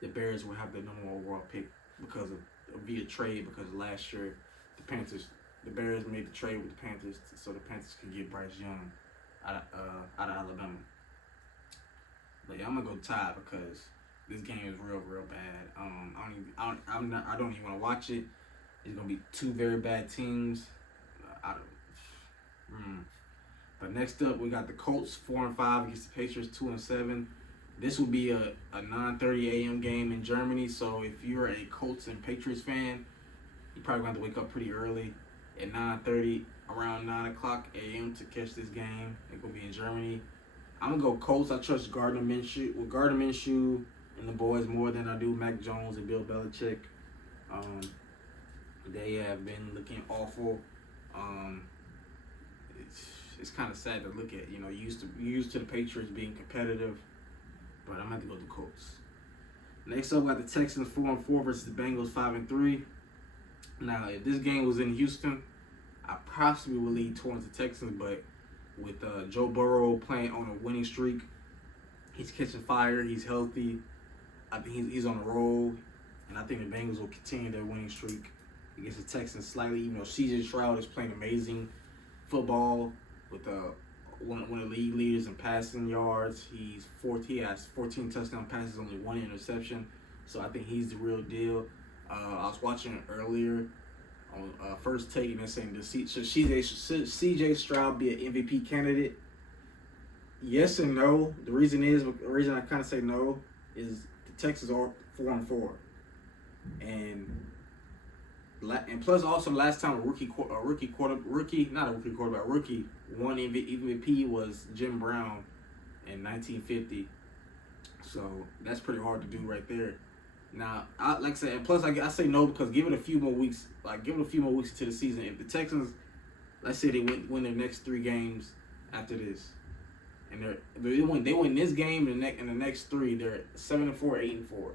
the Bears would have the number one overall pick because of via trade, because last year the Bears made the trade with the Panthers so the Panthers could get Bryce Young out of Alabama. But yeah, I'm gonna go tie because this game is real bad. I don't even want to watch it. It's gonna be two very bad teams. But next up, we got the Colts 4-5 against the Patriots 2-7. This will be a 9:30 a.m. game in Germany. So if you're a Colts and Patriots fan, you probably gonna have to wake up pretty early at 9:30, around 9 o'clock a.m. to catch this game. It's gonna be in Germany. I'm gonna go Colts. I trust Gardner Minshew and the boys more than I do Mac Jones and Bill Belichick. They have been looking awful. It's kind of sad to look at. You know, used to the Patriots being competitive, but I'm gonna have to go with the Colts. Next up, we got the Texans 4-4 versus the Bengals 5-3. Now, if this game was in Houston, I possibly would lean towards the Texans, but with Joe Burrow playing on a winning streak, he's catching fire, he's healthy. I think he's on a roll, and I think the Bengals will continue their winning streak against the Texans slightly. Even though C.J. Stroud is playing amazing football with one of the league leaders in passing yards. He has 14 touchdown passes, only one interception. So I think he's the real deal. I was watching earlier on First Take, and they're saying, should C.J. Stroud be an MVP candidate? Yes and no. The reason I kind of say no is the Texans are 4-4, and plus also last time a rookie won MVP was Jim Brown in 1950. So that's pretty hard to do right there. Now, like I said, and plus I say no because give it a few more weeks. Give it a few more weeks to the season. If the Texans, let's say they win their next 3 games after this, and they win this game and in the next 3, they're 7-4, 8-4.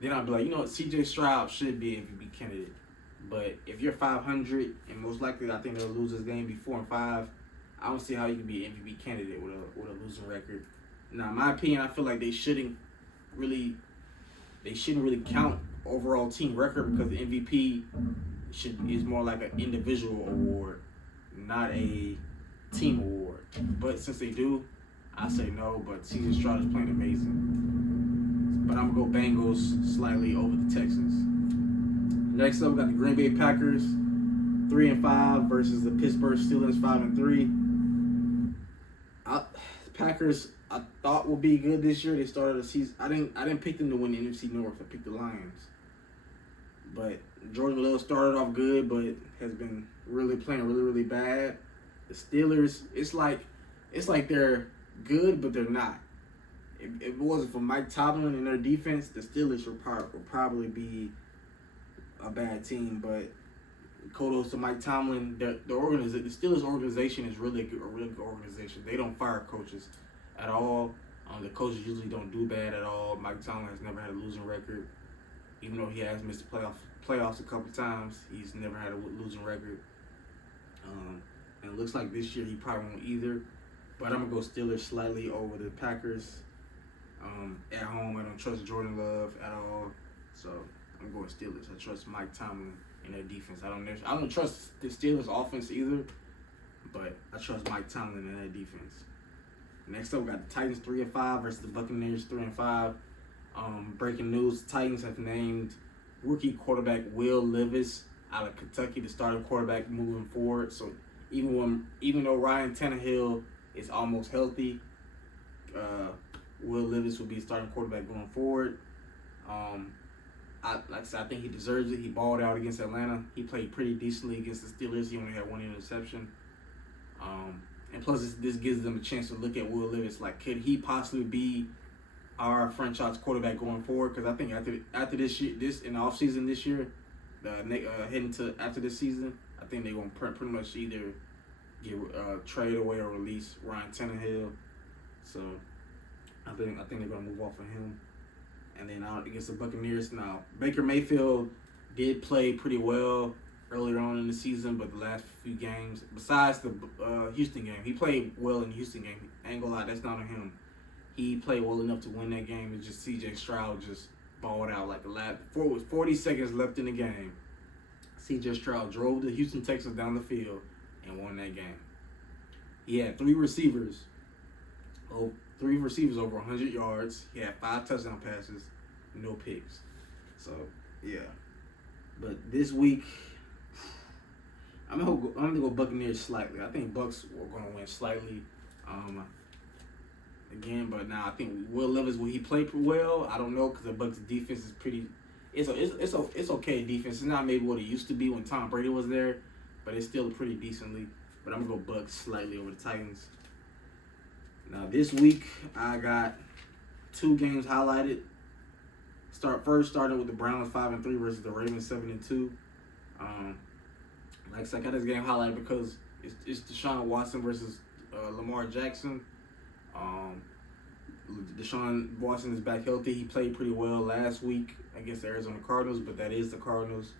Then I'll be like, you know what, C.J. Stroud should be an MVP candidate. But if you're 500, and most likely I think they'll lose this game, be 4-5, I don't see how you can be an MVP candidate with a losing record. Now, in my opinion, I feel like they shouldn't really count overall team record because the MVP is more like an individual award, not a team award. But since they do, I say no. But C.J. Stroud is playing amazing. But I'm gonna go Bengals slightly over the Texans. Next up, we got the Green Bay Packers 3-5 versus the Pittsburgh Steelers 5-3. Packers I thought would be good this year. They started the season. I didn't pick them to win the NFC North. I picked the Lions. But Jordan Love started off good, but has been playing really bad. The Steelers, it's like they're good, but they're not. If it wasn't for Mike Tomlin and their defense, the Steelers would probably be a bad team. But kudos to Mike Tomlin. The Steelers organization is a really good organization. They don't fire coaches at all. The coaches usually don't do bad at all. Mike Tomlin has never had a losing record, even though he has missed the playoffs a couple times. He's never had a losing record. And it looks like this year he probably won't either. But I'm gonna go Steelers slightly over the Packers. At home, I don't trust Jordan Love at all, so I'm going Steelers. I trust Mike Tomlin and their defense. I don't trust the Steelers' offense either, but I trust Mike Tomlin and their defense. Next up, we got the Titans 3-5 versus the Buccaneers 3-5. Breaking news: the Titans have named rookie quarterback Will Levis out of Kentucky the starting quarterback moving forward. So even though Ryan Tannehill is almost healthy, Will Levis will be starting quarterback going forward. Like I said, I think he deserves it. He balled out against Atlanta. He played pretty decently against the Steelers. He only had 1 interception. And plus, this gives them a chance to look at Will Levis. Like, could he possibly be our franchise quarterback going forward? Because I think after this year, in the offseason this year, heading to after this season, I think they're going to pretty much either trade away or release Ryan Tannehill. So I think they're going to move off of him. And then out against the Buccaneers. Now, Baker Mayfield did play pretty well earlier on in the season, but the last few games, besides the Houston game, he played well in the Houston game. I ain't gonna lie, that's not on him. He played well enough to win that game. It's just C.J. Stroud just balled out like the last 40 seconds left in the game. C.J. Stroud drove the Houston Texans down the field and won that game. He had three receivers over 100 yards. He had 5 touchdown passes, no picks. So, yeah. But this week, I'm gonna go Buccaneers slightly. I think Bucks were gonna win slightly. Again, but now I think Will Levis, will he play well? I don't know, because the Bucks defense is pretty. It's okay defense. It's not maybe what it used to be when Tom Brady was there, but it's still pretty decently. But I'm gonna go Bucks slightly over the Titans. Now this week I got 2 games highlighted. Starting with the Browns 5-3 versus the Ravens 7-2. Like I said, I got this game highlighted because it's Deshaun Watson versus Lamar Jackson. Deshaun Watson is back healthy. He played pretty well last week against the Arizona Cardinals, but that is the Cardinals.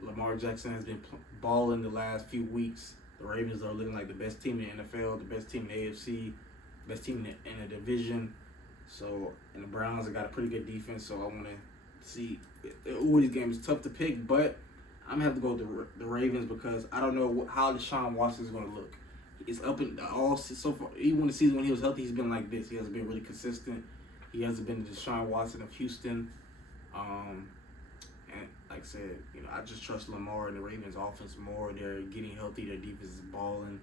Lamar Jackson has been balling the last few weeks. The Ravens are looking like the best team in the NFL, the best team in the AFC, best team in the division. So, and the Browns have got a pretty good defense, so I want to see. These games is tough to pick, but I'm going to have to go with the Ravens because I don't know how Deshaun Watson is going to look. It's up in all so far. Even the season when he was healthy, he's been like this. He hasn't been really consistent. He hasn't been the Deshaun Watson of Houston. And like I said, I just trust Lamar and the Ravens' offense more. They're getting healthy. Their defense is balling.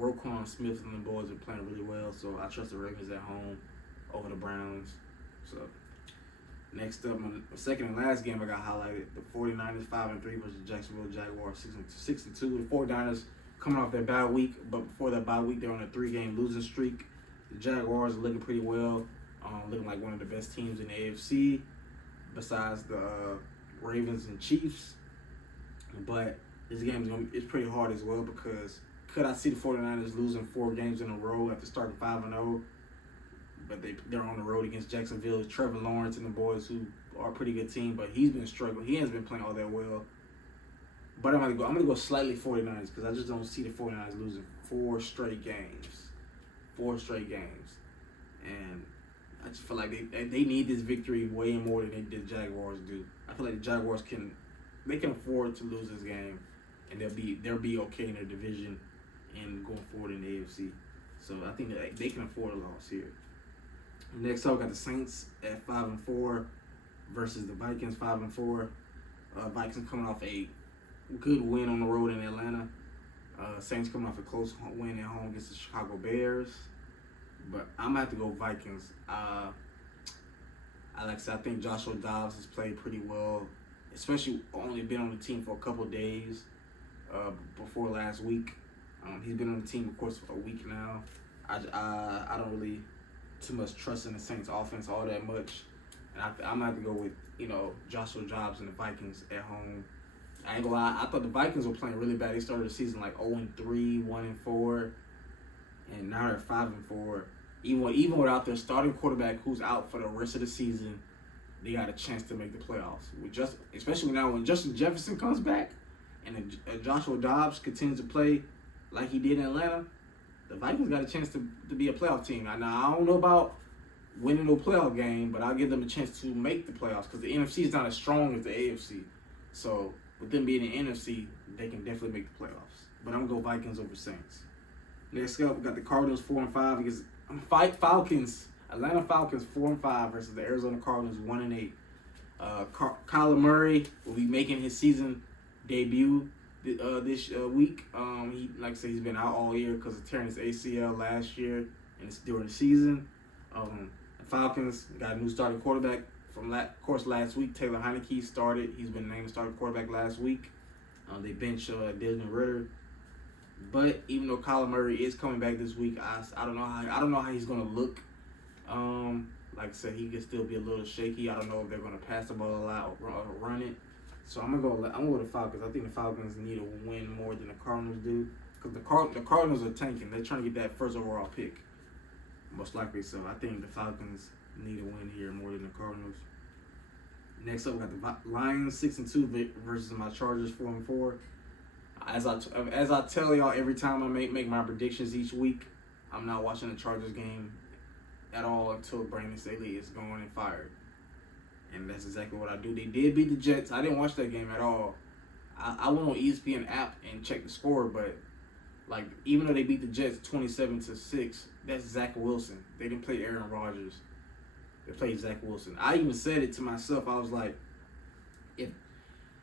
Roquan Smith and the boys are playing really well, so I trust the Ravens at home over the Browns. So next up, my second and last game I got highlighted: the 49ers 5-3 versus Jacksonville Jaguars 6-2. The 49ers coming off their bye week, but before that bye week, they're on a 3-game losing streak. The Jaguars are looking pretty well, looking like one of the best teams in the AFC, besides the Ravens and Chiefs. But this game is pretty hard as well because could I see the 49ers losing 4 games in a row after starting 5-0? But they're on the road against Jacksonville. Trevor Lawrence and the boys, who are a pretty good team, but he's been struggling. He hasn't been playing all that well. But I'm gonna go slightly 49ers because I just don't see the 49ers losing 4 straight games. 4 straight games. And I just feel like they need this victory way more than the Jaguars do. I feel like the Jaguars can afford to lose this game, and they'll be okay in their division and going forward in the AFC. So I think that they can afford a loss here. Next up, we got the Saints at 5-4 versus the Vikings 5-4. Vikings coming off a good win on the road in Atlanta. Saints coming off a close win at home against the Chicago Bears. But I'm going to have to go Vikings. Like I said, I think Joshua Dobbs has played pretty well, especially only been on the team for a couple of days before last week. He's been on the team, of course, for a week now. I don't really too much trust in the Saints offense all that much. And I'm going to have to go with, Joshua Dobbs and the Vikings at home. I ain't gonna lie, I thought the Vikings were playing really bad. They started the season like 0-3, 1-4, and now they're 5-4. Even without their starting quarterback, who's out for the rest of the season, they got a chance to make the playoffs. Especially now when Justin Jefferson comes back and Joshua Dobbs continues to play like he did in Atlanta, the Vikings got a chance to be a playoff team. Now, I don't know about winning no playoff game, but I'll give them a chance to make the playoffs because the NFC is not as strong as the AFC. So with them being in the NFC, they can definitely make the playoffs. But I'm going to go Vikings over Saints. Next up, we got the Cardinals 4-5 against Falcons. Atlanta Falcons 4-5 versus the Arizona Cardinals 1-8. Kyler Murray will be making his season debut this week. He, like I said, he's been out all year because of tearing his ACL last year and it's during the season. The Falcons got a new starting quarterback from last week. Taylor Heineke started. He's been named starting quarterback last week. They benched Desmond Ridder. But even though Kyler Murray is coming back this week, I don't know how he's gonna look. Like I said, he could still be a little shaky. I don't know if they're gonna pass the ball a lot or run it. So I'm gonna go with the Falcons. I think the Falcons need a win more than the Cardinals do, because the Cardinals are tanking. They're trying to get that first overall pick, most likely. So I think the Falcons need a win here more than the Cardinals. Next up, we got the Lions 6-2 versus my Chargers 4-4. As I tell y'all every time I make my predictions each week, I'm not watching the Chargers game at all until Brandon Staley is gone and fired. And that's exactly what I do. They did beat the Jets. I didn't watch that game at all. I went on ESPN app and checked the score, but like even though they beat the Jets 27-6, that's Zach Wilson. They didn't play Aaron Rodgers. They played Zach Wilson. I even said it to myself. I was like, if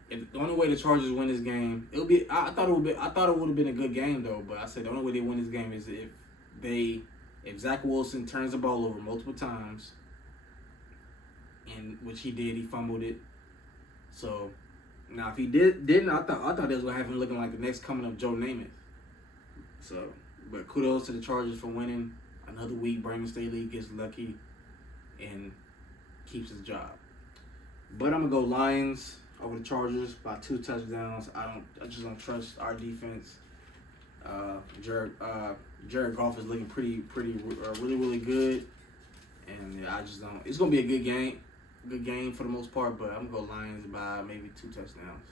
the only way the Chargers win this game, it'll be. I thought it would have been a good game though. But I said the only way they win this game is if Zach Wilson turns the ball over multiple times, and which he did, he fumbled it. So now if he didn't, I thought they was gonna have him looking like the next coming of Joe Namath. So, but kudos to the Chargers for winning another week. Brandon Staley gets lucky and keeps his job. But I'm gonna go Lions over the Chargers by 2 touchdowns. I just don't trust our defense. Jared Goff is looking really good, and I just don't. It's gonna be a good game for the most part. But I'm gonna go Lions by maybe 2 touchdowns.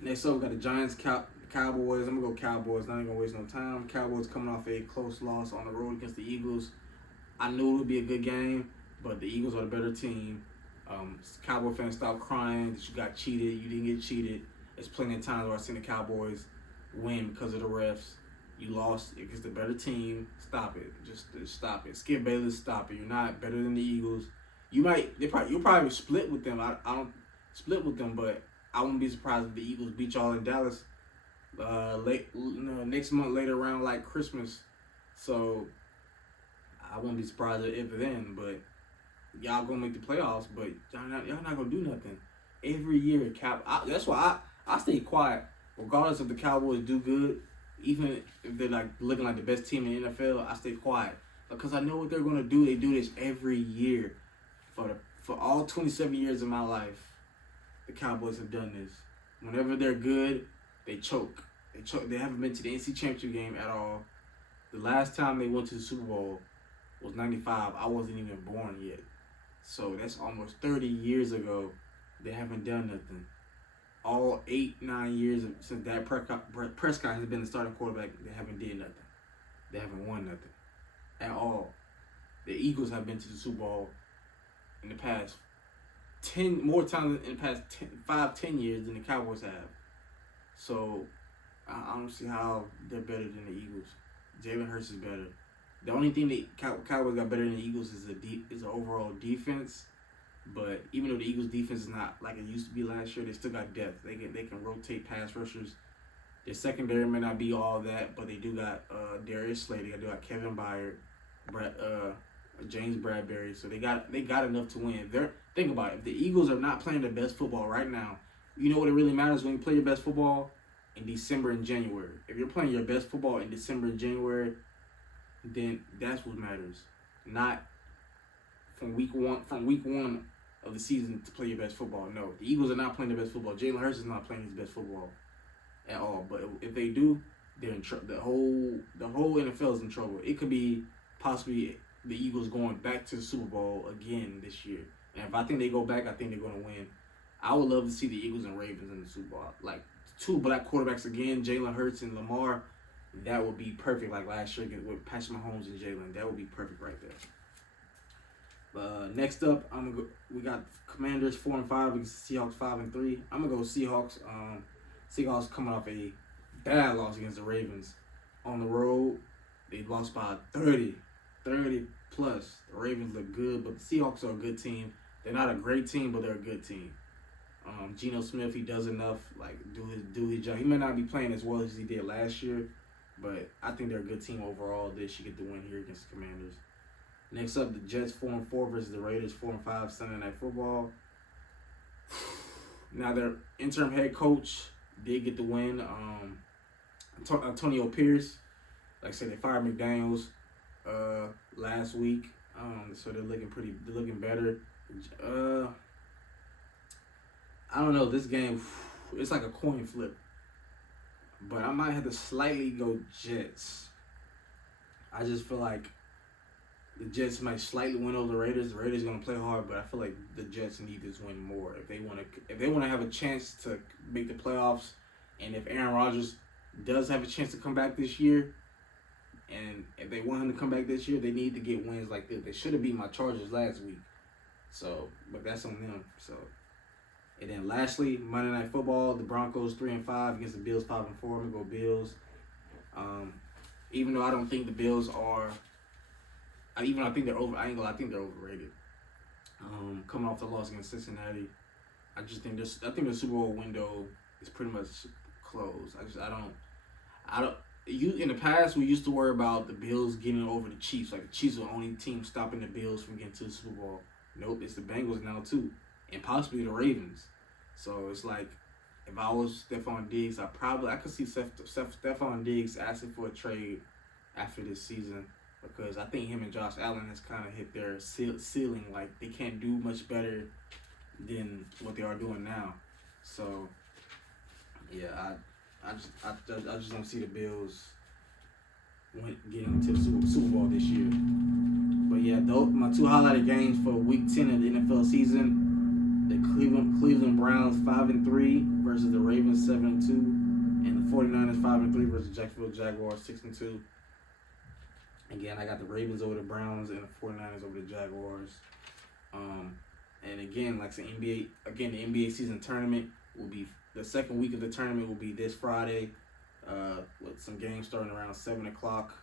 Next up, we got the Giants Cowboys. I'm gonna go Cowboys. Not even gonna waste no time. Cowboys coming off a close loss on the road against the Eagles. I knew it would be a good game, but the Eagles are the better team. Cowboy fans, stop crying that you got cheated. You didn't get cheated. There's plenty of times where I've seen the Cowboys win because of the refs. You lost against the better team. Stop it. Just stop it. Skip Bayless, stop it. You're not better than the Eagles. You'll probably split with them. I don't split with them, but I wouldn't be surprised if the Eagles beat y'all in Dallas next month later around like Christmas. So I wouldn't be surprised if then, but y'all gonna make the playoffs, but y'all not gonna do nothing. Every year, that's why I stay quiet, regardless if the Cowboys do good, even if they're like looking like the best team in the NFL. I stay quiet because I know what they're gonna do. They do this every year. For all 27 years of my life, the Cowboys have done this. Whenever they're good, they choke. They haven't been to the NC Championship game at all. The last time they went to the Super Bowl was 95. I wasn't even born yet. So that's almost 30 years ago. They haven't done nothing. All 8-9 years since Dak Prescott has been the starting quarterback, they haven't did nothing. They haven't won nothing at all. The Eagles have been to the Super Bowl in the past 10 more times in the past 5-10 years than the Cowboys have. So I don't see how they're better than the Eagles. Jalen Hurts is better. The only thing that Cowboys got better than the Eagles is the overall defense. But even though the Eagles' defense is not like it used to be last year, they still got depth. They can rotate pass rushers. Their secondary may not be all that, but they do got Darius Slay. They do got Kevin Byard, James Bradbury. So they got enough to win. Think about it. If the Eagles are not playing their best football right now, you know what it really matters when you play your best football? In December and January. If you're playing your best football in December and January, then that's what matters. Not from week one of the season to play your best football. No, the Eagles are not playing their best football. Jalen Hurts is not playing his best football at all. But if they do, they're in trouble. The whole NFL is in trouble. It could be possibly the Eagles going back to the Super Bowl again this year. And if I think they go back, I think they're going to win. I would love to see the Eagles and Ravens in the Super Bowl. Like 2 black quarterbacks again, Jalen Hurts and Lamar. That would be perfect, like last year with Patrick Mahomes and Jalen. That would be perfect right there. Next up, we got Commanders 4-5 against the Seahawks 5-3. I'm gonna go Seahawks. Seahawks coming off a bad loss against the Ravens on the road. They lost by 30 plus. The Ravens look good, but the Seahawks are a good team. They're not a great team, but they're a good team. Geno Smith, he does enough, like do his job. He may not be playing as well as he did last year, but I think they're a good team overall. They should get the win here against the Commanders. Next up, the Jets 4-4 versus the Raiders 4-5 Sunday Night Football. Now their interim head coach did get the win. Antonio Pierce, like I said, they fired McDaniels last week, so they're looking better. I don't know, this game, it's like a coin flip, but I might have to slightly go Jets. I just feel like the Jets might slightly win over the Raiders. The Raiders are gonna play hard, but I feel like the Jets need this win more if they want to have a chance to make the playoffs, and if Aaron Rodgers does have a chance to come back this year, and if they want him to come back this year, they need to get wins like this. They should have beat my Chargers last week, so but that's on them. So, and then lastly, Monday Night Football, the Broncos 3-5 against the Bills 5-4. I'm gonna go Bills. Even though I don't think the Bills are. Even though I think they're over. I ain't gonna lie, I think they're overrated. Coming off the loss against Cincinnati, I just think I think the Super Bowl window is pretty much closed. I don't. You in the past we used to worry about the Bills getting over the Chiefs. Like the Chiefs were the only team stopping the Bills from getting to the Super Bowl. Nope, it's the Bengals now too, and possibly the Ravens. So it's like if I was Stephon Diggs, I could see Stephon Diggs asking for a trade after this season. Because I think him and Josh Allen has kind of hit their ceiling. Like, they can't do much better than what they are doing now. So, yeah, I just don't see the Bills getting to the Super Bowl this year. But, yeah, my two highlighted games for Week 10 of the NFL season, the Cleveland Browns 5-3 versus the Ravens 7-2, and the 49ers 5-3 versus Jacksonville Jaguars 6-2. Again, I got the Ravens over the Browns and the 49ers over the Jaguars. And again, like the NBA season tournament will be the second week of the tournament will be this Friday, with some games starting around 7 o'clock,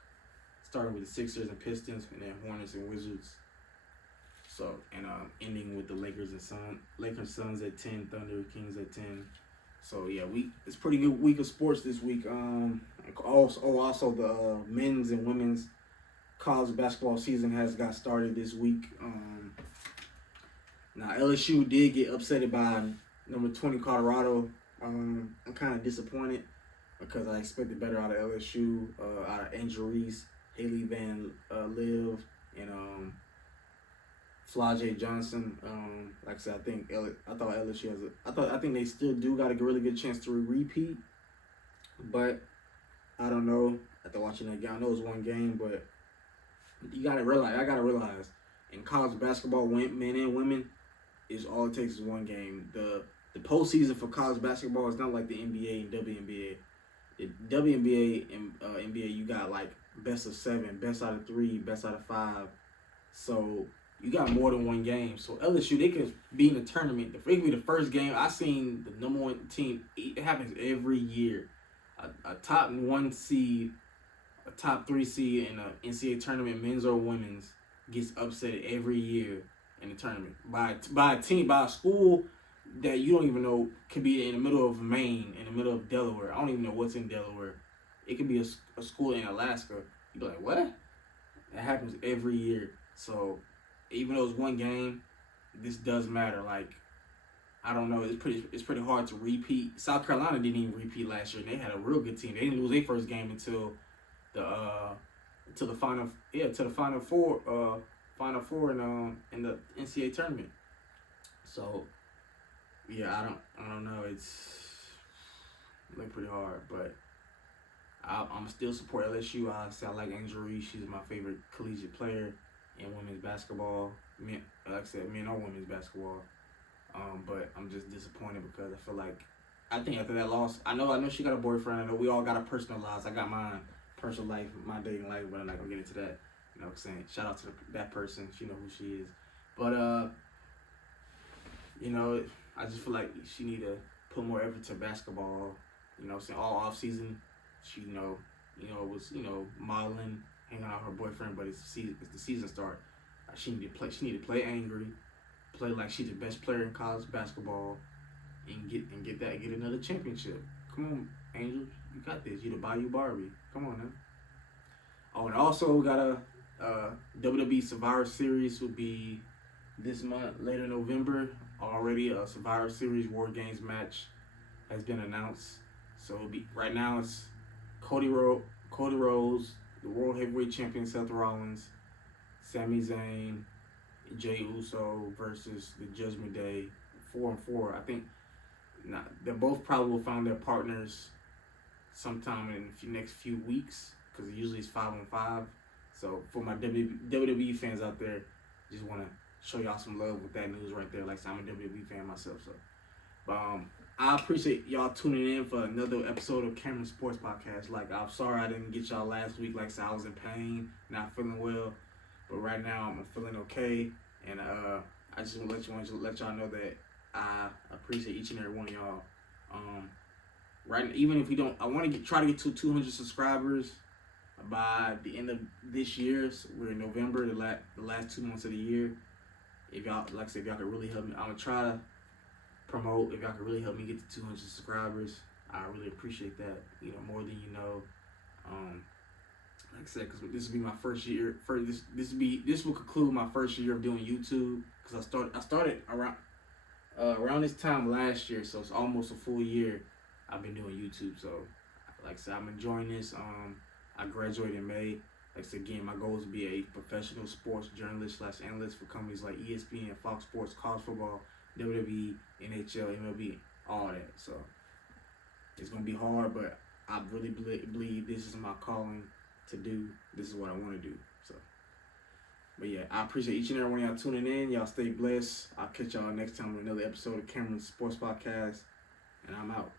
starting with the Sixers and Pistons, and then Hornets and Wizards. So ending with the Lakers, Suns at 10, Thunder, Kings at 10. So yeah, it's a pretty good week of sports this week. Also the men's and women's college basketball season has got started this week. Now LSU did get upset by number 20 Colorado. I'm kind of disappointed because I expected better out of LSU, out of Angel Reese, Haley Van Liv, and Flajay Johnson. Like I said, I think they still do got a really good chance to repeat, but I don't know. After watching that game, I know it's one game, but I gotta realize, in college basketball, men and women, is all it takes is one game. The postseason for college basketball is not like the NBA and WNBA. The WNBA and NBA, you got like best of 7, best out of 3, best out of 5. So you got more than one game. So LSU, they could be in the tournament. It could be the first game. I seen the number one team. It happens every year. A top 1 seed, a top 3 seed in the NCAA tournament, men's or women's, gets upset every year in the tournament by a school that you don't even know could be in the middle of Maine, in the middle of Delaware. I don't even know what's in Delaware. It could be a school in Alaska. You'd be like, what? That happens every year. So even though it's one game, this does matter. Like, I don't know. It's pretty hard to repeat. South Carolina didn't even repeat last year. And they had a real good team. They didn't lose their first game until the final four in the NCAA tournament. So yeah, I don't know. It's looking pretty hard, but I'm still support LSU. I like Angel Reese. She's my favorite collegiate player in women's basketball. Like I said, men or women's basketball. But I'm just disappointed because I think after that loss, I know she got a boyfriend. I know we all got our personal lives. I got mine, personal life, my dating life, but I'm not gonna get into that. You know what I'm saying? Shout out to that person. She know who she is. But I just feel like she need to put more effort to basketball. You know what I'm saying? All off season, she was modeling, hanging out with her boyfriend, but it's the season start. She need to play angry, play like she's the best player in college basketball, and get another championship. Come on, Angel, you got this. You the Bayou Barbie. Come on now. Oh, and also we got a WWE Survivor Series will be this month, later November. Already a Survivor Series War Games match has been announced. So it'll be right now it's Cody Rhodes, the World Heavyweight Champion Seth Rollins, Sami Zayn, Jey Uso versus the Judgment Day, 4-4. I think they both probably will find their partners sometime in the next few weeks because usually it's 5-on-5. So for my WWE fans out there, just want to show y'all some love with that news right there. Like I said, I'm a WWE fan myself, so. I appreciate y'all tuning in for another episode of Cameron Sports Podcast. Like, I'm sorry I didn't get y'all last week. Like I said, I was in pain, not feeling well, but right now I'm feeling okay. And I just want to let y'all know that I appreciate each and every one of y'all. Right, even if we don't, I want to try to get to 200 subscribers by the end of this year. So we're in November, the last 2 months of the year. If y'all, like I said, if y'all could really help me, I'm gonna try to promote. If y'all could really help me get to 200 subscribers, I really appreciate that. You know, more than you know. Like I said, because this will be my first year. This will conclude my first year of doing YouTube. Because I started around this time last year, so it's almost a full year I've been doing YouTube. So, like I said, I'm enjoying this. I graduated in May. Like I said, again, my goal is to be a professional sports journalist / analyst for companies like ESPN, Fox Sports, college football, WWE, NHL, MLB, all that. So it's gonna be hard, but I really believe this is my calling to do. This is what I want to do. So, but yeah, I appreciate each and every one of y'all tuning in. Y'all stay blessed. I'll catch y'all next time with another episode of Cameron Sports Podcast, and I'm out.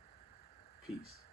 Peace.